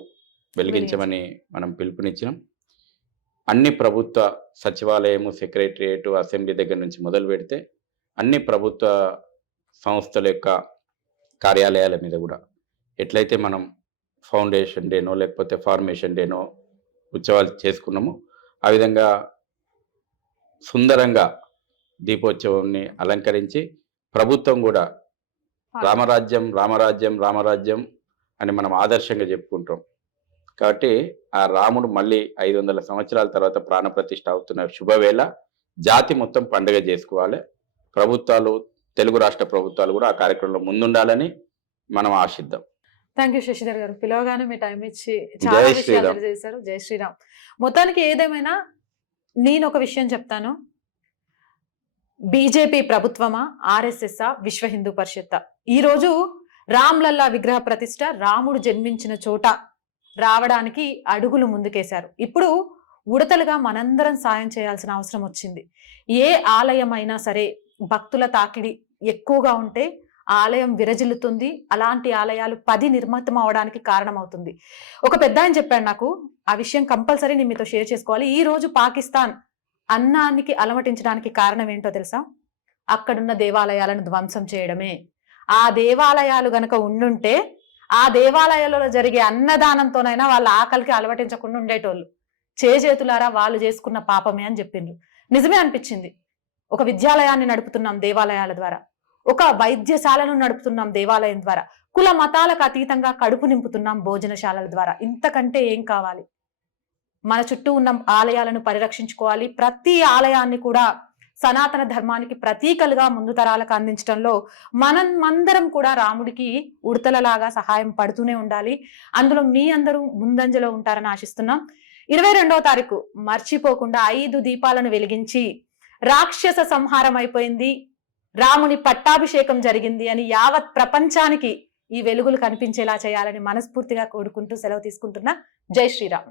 వెలిగించమని మనం పిలుపునిచ్చినాం. అన్ని ప్రభుత్వ సచివాలయము, సెక్రటరియట్, అసెంబ్లీ దగ్గర నుంచి మొదలు పెడితే అన్ని ప్రభుత్వ సంస్థల యొక్క కార్యాలయాల మీద కూడా ఎట్లయితే మనం ఫౌండేషన్ డేనో లేకపోతే ఫార్మేషన్ డేనో ఉత్సవాలు చేసుకున్నామో ఆ విధంగా సుందరంగా దీపోత్సవాన్ని అలంకరించి ప్రభుత్వం కూడా రామరాజ్యం రామరాజ్యం రామరాజ్యం అని మనం ఆదర్శంగా చెప్పుకుంటాం. కాబట్టి ఆ రాముడు మళ్ళీ 500 సంవత్సరాల తర్వాత ప్రాణప్రతిష్ఠ అవుతున్న శుభవేళ జాతి మొత్తం పండుగ చేసుకోవాలి. ప్రభుత్వాలు, తెలుగు రాష్ట్ర ప్రభుత్వాలు కూడా ఆ కార్యక్రమంలో ముందుండాలని మనం ఆశిద్దాం. థ్యాంక్ యూ శశిధర్ గారు. పిలవగానే మీ టైం ఇచ్చి చాలా విషయాలు చేశారు. జై శ్రీరామ్. మొత్తానికి ఏదేమైనా నేను ఒక విషయం చెప్తాను. బీజేపీ ప్రభుత్వమా, ఆర్ఎస్ఎస్, విశ్వ హిందూ పరిషత్, ఈరోజు రామ్లల్లా విగ్రహ ప్రతిష్ట రాముడు జన్మించిన చోట రావడానికి అడుగులు ముందుకేశారు. ఇప్పుడు ఉడతలుగా మనందరం సాయం చేయాల్సిన అవసరం వచ్చింది. ఏ ఆలయం అయినా సరే భక్తుల తాకిడి ఎక్కువగా ఉంటే ఆలయం విరజిల్లుతుంది. అలాంటి ఆలయాలు 10 నిర్మితం అవడానికి కారణమవుతుంది. ఒక పెద్ద ఆయన చెప్పాడు నాకు, ఆ విషయం కంపల్సరీ నేను మీతో షేర్ చేసుకోవాలి. ఈ రోజు పాకిస్తాన్ అన్నానికి అలమటించడానికి కారణం ఏంటో తెలుసా? అక్కడున్న దేవాలయాలను ధ్వంసం చేయడమే. ఆ దేవాలయాలు గనక ఉండుంటే ఆ దేవాలయాలలో జరిగే అన్నదానంతోనైనా వాళ్ళ ఆకలికి అలవటించకుండా ఉండేటోళ్ళు. చేతులారా వాళ్ళు చేసుకున్న పాపమే అని చెప్పిండ్రు. నిజమే అనిపించింది. ఒక విద్యాలయాన్ని నడుపుతున్నాం దేవాలయాల ద్వారా, ఒక వైద్యశాలను నడుపుతున్నాం దేవాలయం ద్వారా, కుల మతాలకు అతీతంగా కడుపు నింపుతున్నాం భోజనశాలల ద్వారా. ఇంతకంటే ఏం కావాలి? మన చుట్టూ ఉన్న ఆలయాలను పరిరక్షించుకోవాలి. ప్రతి ఆలయాన్ని కూడా సనాతన ధర్మానికి ప్రతీకలుగా ముందు తరాలకు అందించడంలో మనమందరం కూడా రాముడికి ఉడతలలాగా సహాయం పడుతూనే ఉండాలి. అందులో మీ అందరూ ముందంజలో ఉంటారని ఆశిస్తున్నాం. 22వ తారీఖు మర్చిపోకుండా 5 దీపాలను వెలిగించి రాక్షస సంహారం అయిపోయింది, రాముని పట్టాభిషేకం జరిగింది అని యావత్ ప్రపంచానికి ఈ వెలుగులు కనిపించేలా చేయాలని మనస్ఫూర్తిగా కోరుకుంటూ సెలవు తీసుకుంటున్నా. జై శ్రీరామ్.